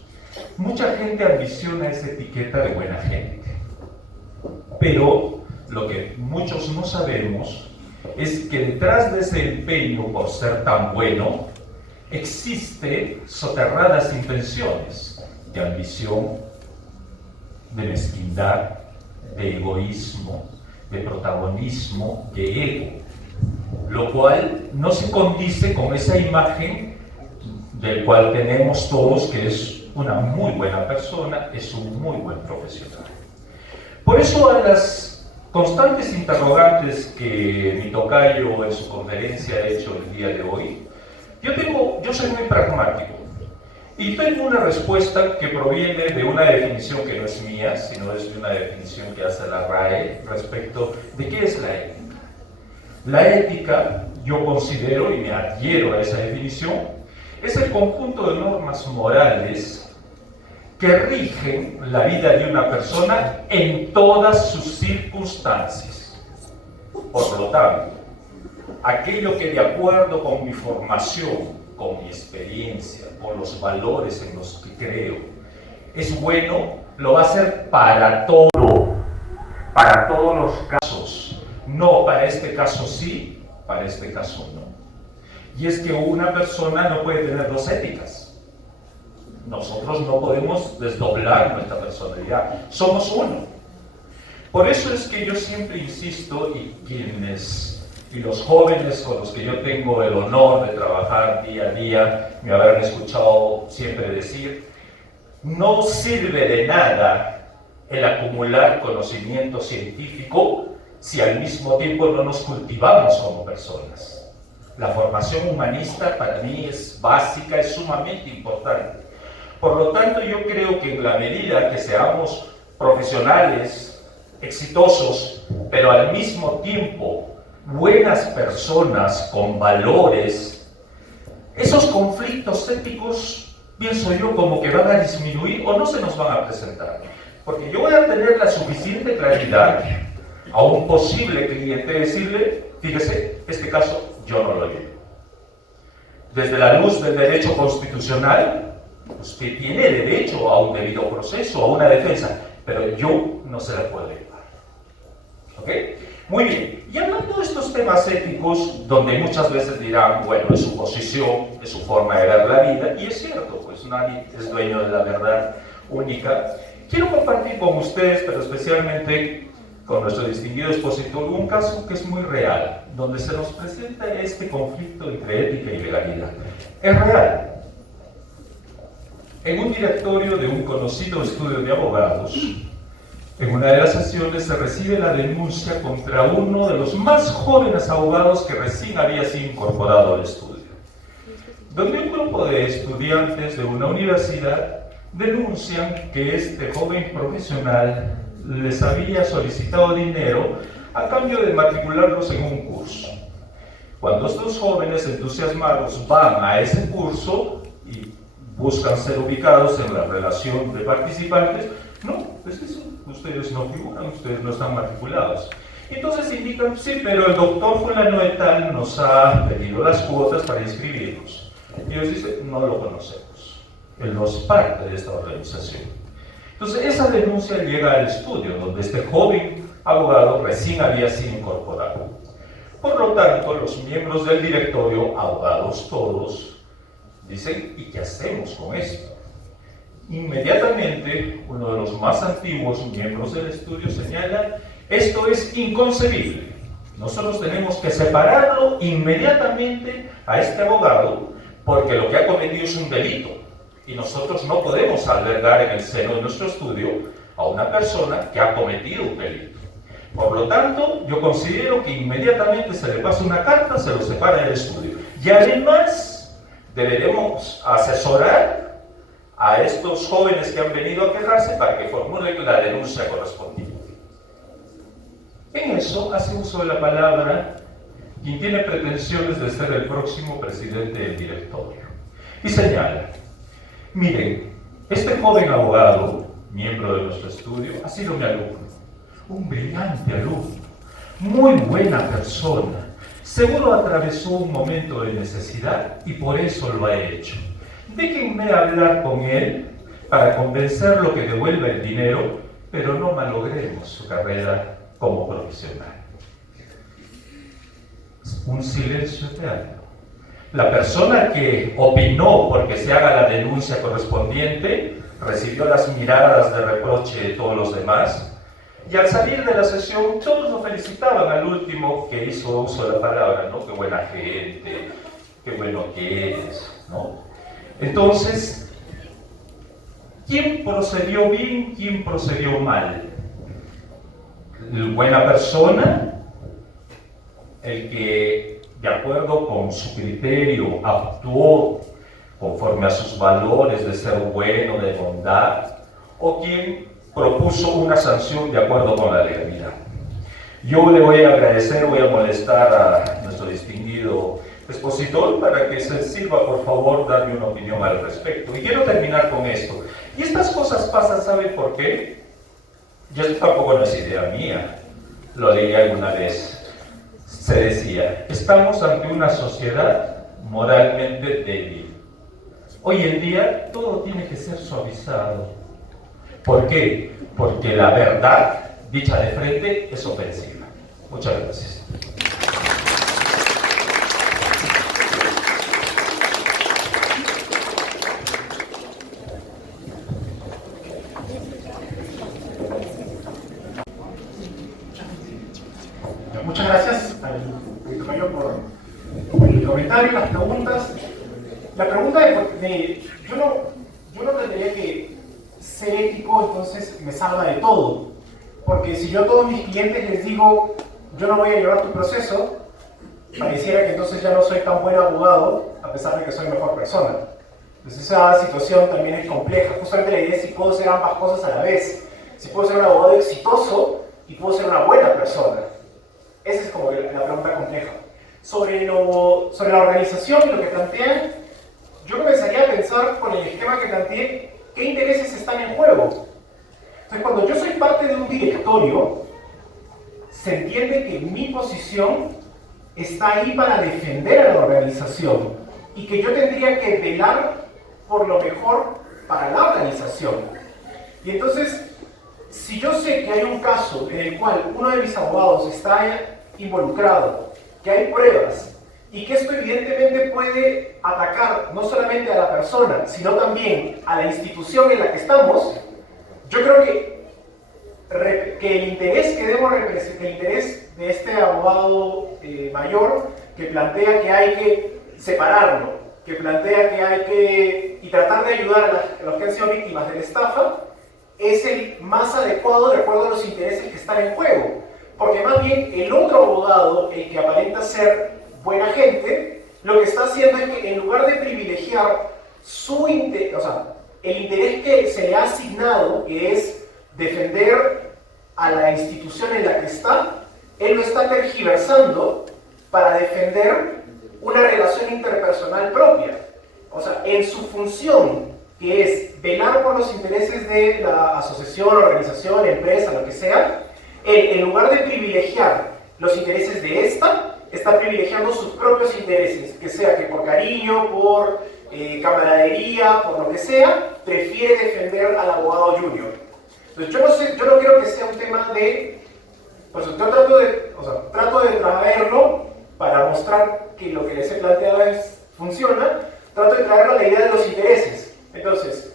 mucha gente ambiciona esa etiqueta de buena gente. Pero lo que muchos no sabemos es que detrás de ese empeño por ser tan bueno, existe soterradas intenciones de ambición, de mezquindad, de egoísmo, de protagonismo, de ego, lo cual no se condice con esa imagen del cual tenemos todos, que es una muy buena persona, es un muy buen profesional. Por eso a las constantes interrogantes que mi tocayo en su conferencia ha hecho el día de hoy, yo soy muy pragmático y tengo una respuesta que proviene de una definición que no es mía, sino es de una definición que hace la RAE respecto de qué es la ética. La ética, yo considero y me adhiero a esa definición, es el conjunto de normas morales que rigen la vida de una persona en todas sus circunstancias. Por lo tanto, aquello que de acuerdo con mi formación, con mi experiencia, con los valores en los que creo, es bueno, lo va a ser para todo, para todos los casos. No para este caso sí, para este caso no. Y es que una persona no puede tener dos éticas. Nosotros no podemos desdoblar nuestra personalidad, somos uno. Por eso es que yo siempre insisto, y los jóvenes con los que yo tengo el honor de trabajar día a día me habrán escuchado siempre decir, no sirve de nada el acumular conocimiento científico si al mismo tiempo no nos cultivamos como personas. La formación humanista para mí es básica, es sumamente importante. Por lo tanto, yo creo que en la medida que seamos profesionales, exitosos, pero al mismo tiempo buenas personas con valores, esos conflictos éticos, pienso yo, como que van a disminuir o no se nos van a presentar. Porque yo voy a tener la suficiente claridad a un posible cliente decirle, fíjese, este caso yo no lo llevo. Desde la luz del derecho constitucional, usted tiene derecho a un debido proceso, a una defensa, pero yo no se la puedo llevar. ¿Ok? Muy bien. Y hablando de estos temas éticos, donde muchas veces dirán, bueno, es su posición, es su forma de ver la vida, y es cierto, pues nadie es dueño de la verdad única, quiero compartir con ustedes, pero especialmente con nuestro distinguido expositor, un caso que es muy real, donde se nos presenta este conflicto entre ética y legalidad. Es real. En un directorio de un conocido estudio de abogados, en una de las sesiones se recibe la denuncia contra uno de los más jóvenes abogados que recién había sido incorporado al estudio, donde un grupo de estudiantes de una universidad denuncian que este joven profesional les había solicitado dinero a cambio de matricularlos en un curso. Cuando estos jóvenes entusiasmados van a ese curso y buscan ser ubicados en la relación de participantes. No, es eso, ustedes no figuran, ustedes no están matriculados. Entonces indican, sí, pero el doctor fulano de tal nos ha pedido las cuotas para inscribirnos. Y ellos dicen, no lo conocemos, él no es parte de esta organización. Entonces esa denuncia llega al estudio, donde este joven abogado recién había sido incorporado. Por lo tanto, los miembros del directorio, abogados todos, dicen, ¿y qué hacemos con esto? Inmediatamente, uno de los más antiguos miembros del estudio señala, esto es inconcebible. Nosotros tenemos que separarlo inmediatamente a este abogado, porque lo que ha cometido es un delito. Y nosotros no podemos albergar en el seno de nuestro estudio a una persona que ha cometido un delito. Por lo tanto, yo considero que inmediatamente se le pasa una carta, se lo separa del estudio. Y además, deberemos asesorar a estos jóvenes que han venido a quejarse para que formulen la denuncia correspondiente. En eso hace uso de la palabra quien tiene pretensiones de ser el próximo presidente del directorio. Y señala, miren, este joven abogado, miembro de nuestro estudio, ha sido mi alumno. Un brillante alumno, muy buena persona, seguro atravesó un momento de necesidad y por eso lo ha hecho. Déjenme hablar con él para convencerlo que devuelva el dinero, pero no malogremos su carrera como profesional. Un silencio eterno. La persona que opinó porque se haga la denuncia correspondiente recibió las miradas de reproche de todos los demás. Y al salir de la sesión, todos lo felicitaban al último que hizo uso de la palabra, ¿no? Qué buena gente, qué bueno que eres, ¿no? Entonces, ¿quién procedió bien, quién procedió mal? ¿La buena persona? El que, de acuerdo con su criterio, actuó conforme a sus valores de ser bueno, de bondad, o quien propuso una sanción de acuerdo con la legalidad. Yo le voy a agradecer, voy a molestar a nuestro distinguido expositor para que se sirva, por favor, darme una opinión al respecto. Y quiero terminar con esto. Y estas cosas pasan, ¿saben por qué? Yo tampoco no es idea mía, lo leí alguna vez. Se decía, estamos ante una sociedad moralmente débil. Hoy en día todo tiene que ser suavizado. ¿Por qué? Porque la verdad, dicha de frente, es ofensiva. Muchas gracias. Muchas gracias al tocayo por el comentario, las preguntas. La pregunta de yo no tendría que ser ético, entonces me salva de todo. Porque si yo a todos mis clientes les digo, yo no voy a llevar tu proceso, pareciera que entonces ya no soy tan buen abogado, a pesar de que soy mejor persona. Entonces esa situación también es compleja. Justamente la idea es si puedo ser ambas cosas a la vez. Si puedo ser un abogado exitoso y puedo ser una buena persona. Esa es como la pregunta compleja. Sobre la organización y lo que plantean, yo comenzaría a pensar con el esquema que planteé, ¿qué intereses están en juego? Entonces, cuando yo soy parte de un directorio, se entiende que mi posición está ahí para defender a la organización y que yo tendría que velar por lo mejor para la organización. Y entonces, si yo sé que hay un caso en el cual uno de mis abogados está involucrado, que hay pruebas, y que esto evidentemente puede atacar no solamente a la persona, sino también a la institución en la que estamos, yo creo que el interés que debo representar, el interés de este abogado mayor, que plantea que hay que separarlo, que plantea que hay que y tratar de ayudar a los que han sido víctimas de la estafa, es el más adecuado de acuerdo a los intereses que están en juego. Porque más bien el otro abogado, el que aparenta ser buena gente, lo que está haciendo es que en lugar de privilegiar su interés, o sea, el interés que se le ha asignado, que es defender a la institución en la que está, él lo está tergiversando para defender una relación interpersonal propia. O sea, en su función que es velar por los intereses de la asociación, organización, empresa, lo que sea, él, en lugar de privilegiar los intereses de esta, está privilegiando sus propios intereses, que sea que por cariño, por camaradería, por lo que sea, prefiere defender al abogado junior. Entonces yo no creo que sea un tema de... Pues yo trato de traerlo para mostrar que lo que les he planteado funciona, trato de traerlo a la idea de los intereses. Entonces,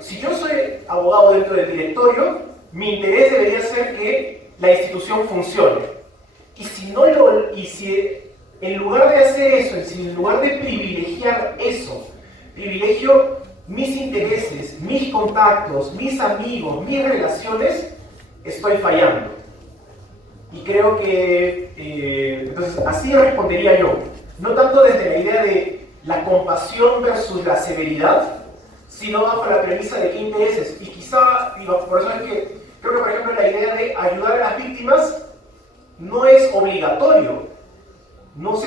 si yo soy abogado dentro del directorio, mi interés debería ser que la institución funcione. Y si en lugar de hacer eso, en lugar de privilegiar eso, privilegio mis intereses, mis contactos, mis amigos, mis relaciones, estoy fallando. Y creo que, entonces, así respondería yo. No tanto desde la idea de la compasión versus la severidad, sino bajo la premisa de qué intereses. Y quizá, por eso es que creo que, por ejemplo, la idea de ayudar a las víctimas no es obligatorio. No se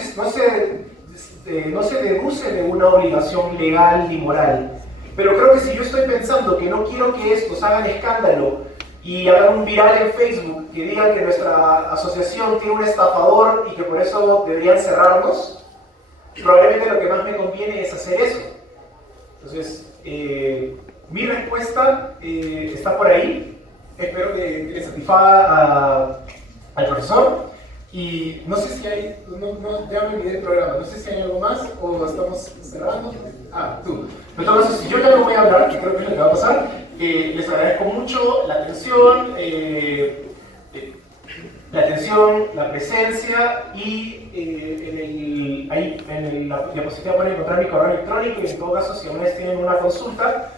deduce de una obligación legal ni moral. Pero creo que si yo estoy pensando que no quiero que estos hagan escándalo y hagan un viral en Facebook que digan que nuestra asociación tiene un estafador y que por eso deberían cerrarnos, probablemente lo que más me conviene es hacer eso. Entonces, mi respuesta está por ahí. Espero que le satisfaga al profesor. Y no sé si hay, ya me olvidé del programa, no sé si hay algo más o estamos cerrando. Tú. Entonces, si yo ya no voy a hablar, que creo que es lo que va a pasar, les agradezco mucho la atención, la presencia y en la diapositiva pueden encontrar mi correo electrónico y en todo caso, si aún tienen una consulta,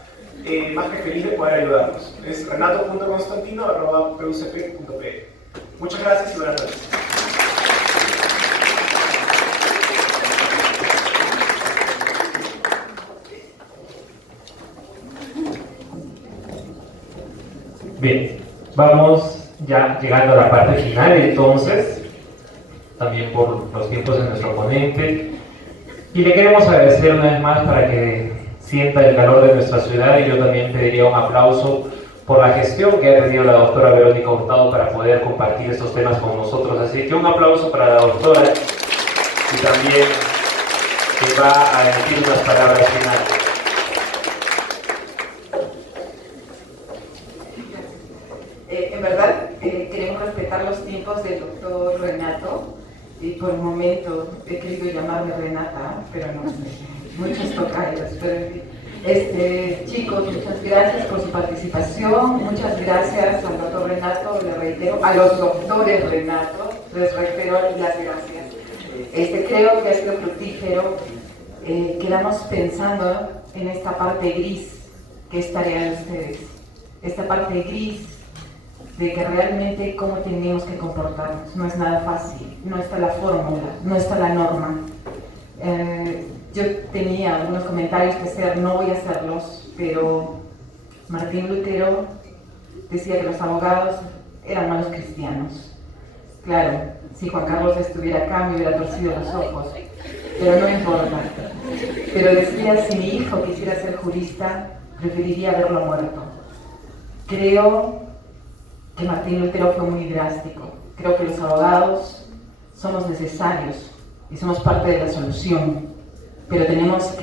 más que feliz de poder ayudarlos. Es renato.constantino@pucp.pe. Muchas gracias y buenas noches. Bien, vamos ya llegando a la parte final entonces, también por los tiempos de nuestro ponente, y le queremos agradecer una vez más para que sienta el calor de nuestra ciudad, y yo también pediría un aplauso por la gestión que ha tenido la doctora Verónica Hurtado para poder compartir estos temas con nosotros, así que un aplauso para la doctora y también que va a decir unas palabras finales. En verdad, queremos respetar los tiempos del doctor Renato y por un momento he querido llamarme Renata, pero no sé, muchos tocayos, pero en fin. Chicos, muchas gracias por su participación, muchas gracias al doctor Renato, le reitero, a los doctores Renato, les reitero las gracias. Creo que ha sido fructífero, quedamos pensando en esta parte gris que es tarea de ustedes, esta parte gris de que realmente cómo tenemos que comportarnos. No es nada fácil, no está la fórmula, no está la norma. Yo tenía algunos comentarios que hacer, no voy a hacerlos, pero Martín Lutero decía que los abogados eran malos cristianos. Claro, si Juan Carlos estuviera acá me hubiera torcido los ojos, pero no importa. Pero decía, si mi hijo quisiera ser jurista, preferiría verlo muerto. Creo que Martín Lutero fue muy drástico. Creo que los abogados somos necesarios y somos parte de la solución, pero tenemos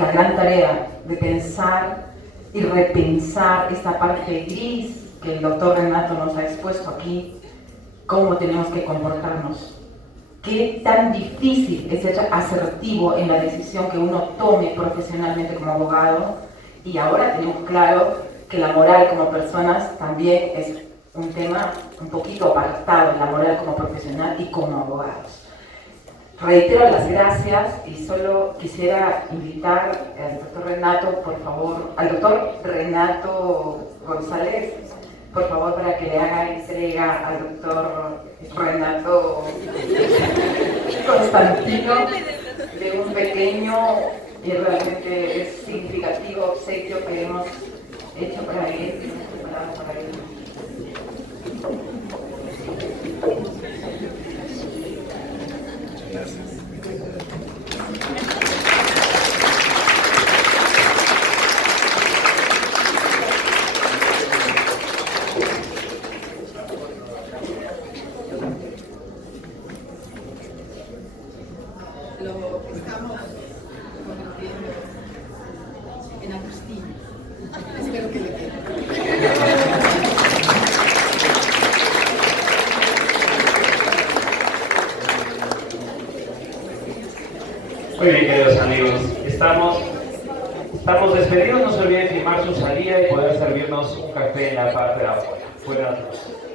la gran tarea de pensar y repensar esta parte gris que el doctor Renato nos ha expuesto aquí, cómo tenemos que comportarnos. Qué tan difícil es ser asertivo en la decisión que uno tome profesionalmente como abogado, y ahora tenemos claro que la moral como personas también es un tema un poquito apartado, la moral como profesional y como abogados. Reitero las gracias y solo quisiera invitar al doctor Renato, por favor, al doctor Renato González, por favor, para que le haga entrega al doctor Renato Constantino de un pequeño y realmente significativo obsequio que hemos hecho para él, preparado para él. en Agustín. Espero que le quede. Muy bien, queridos amigos, estamos despedidos. No se olviden firmar su salida y poder servirnos un café en la parte de afuera. Buenas noches.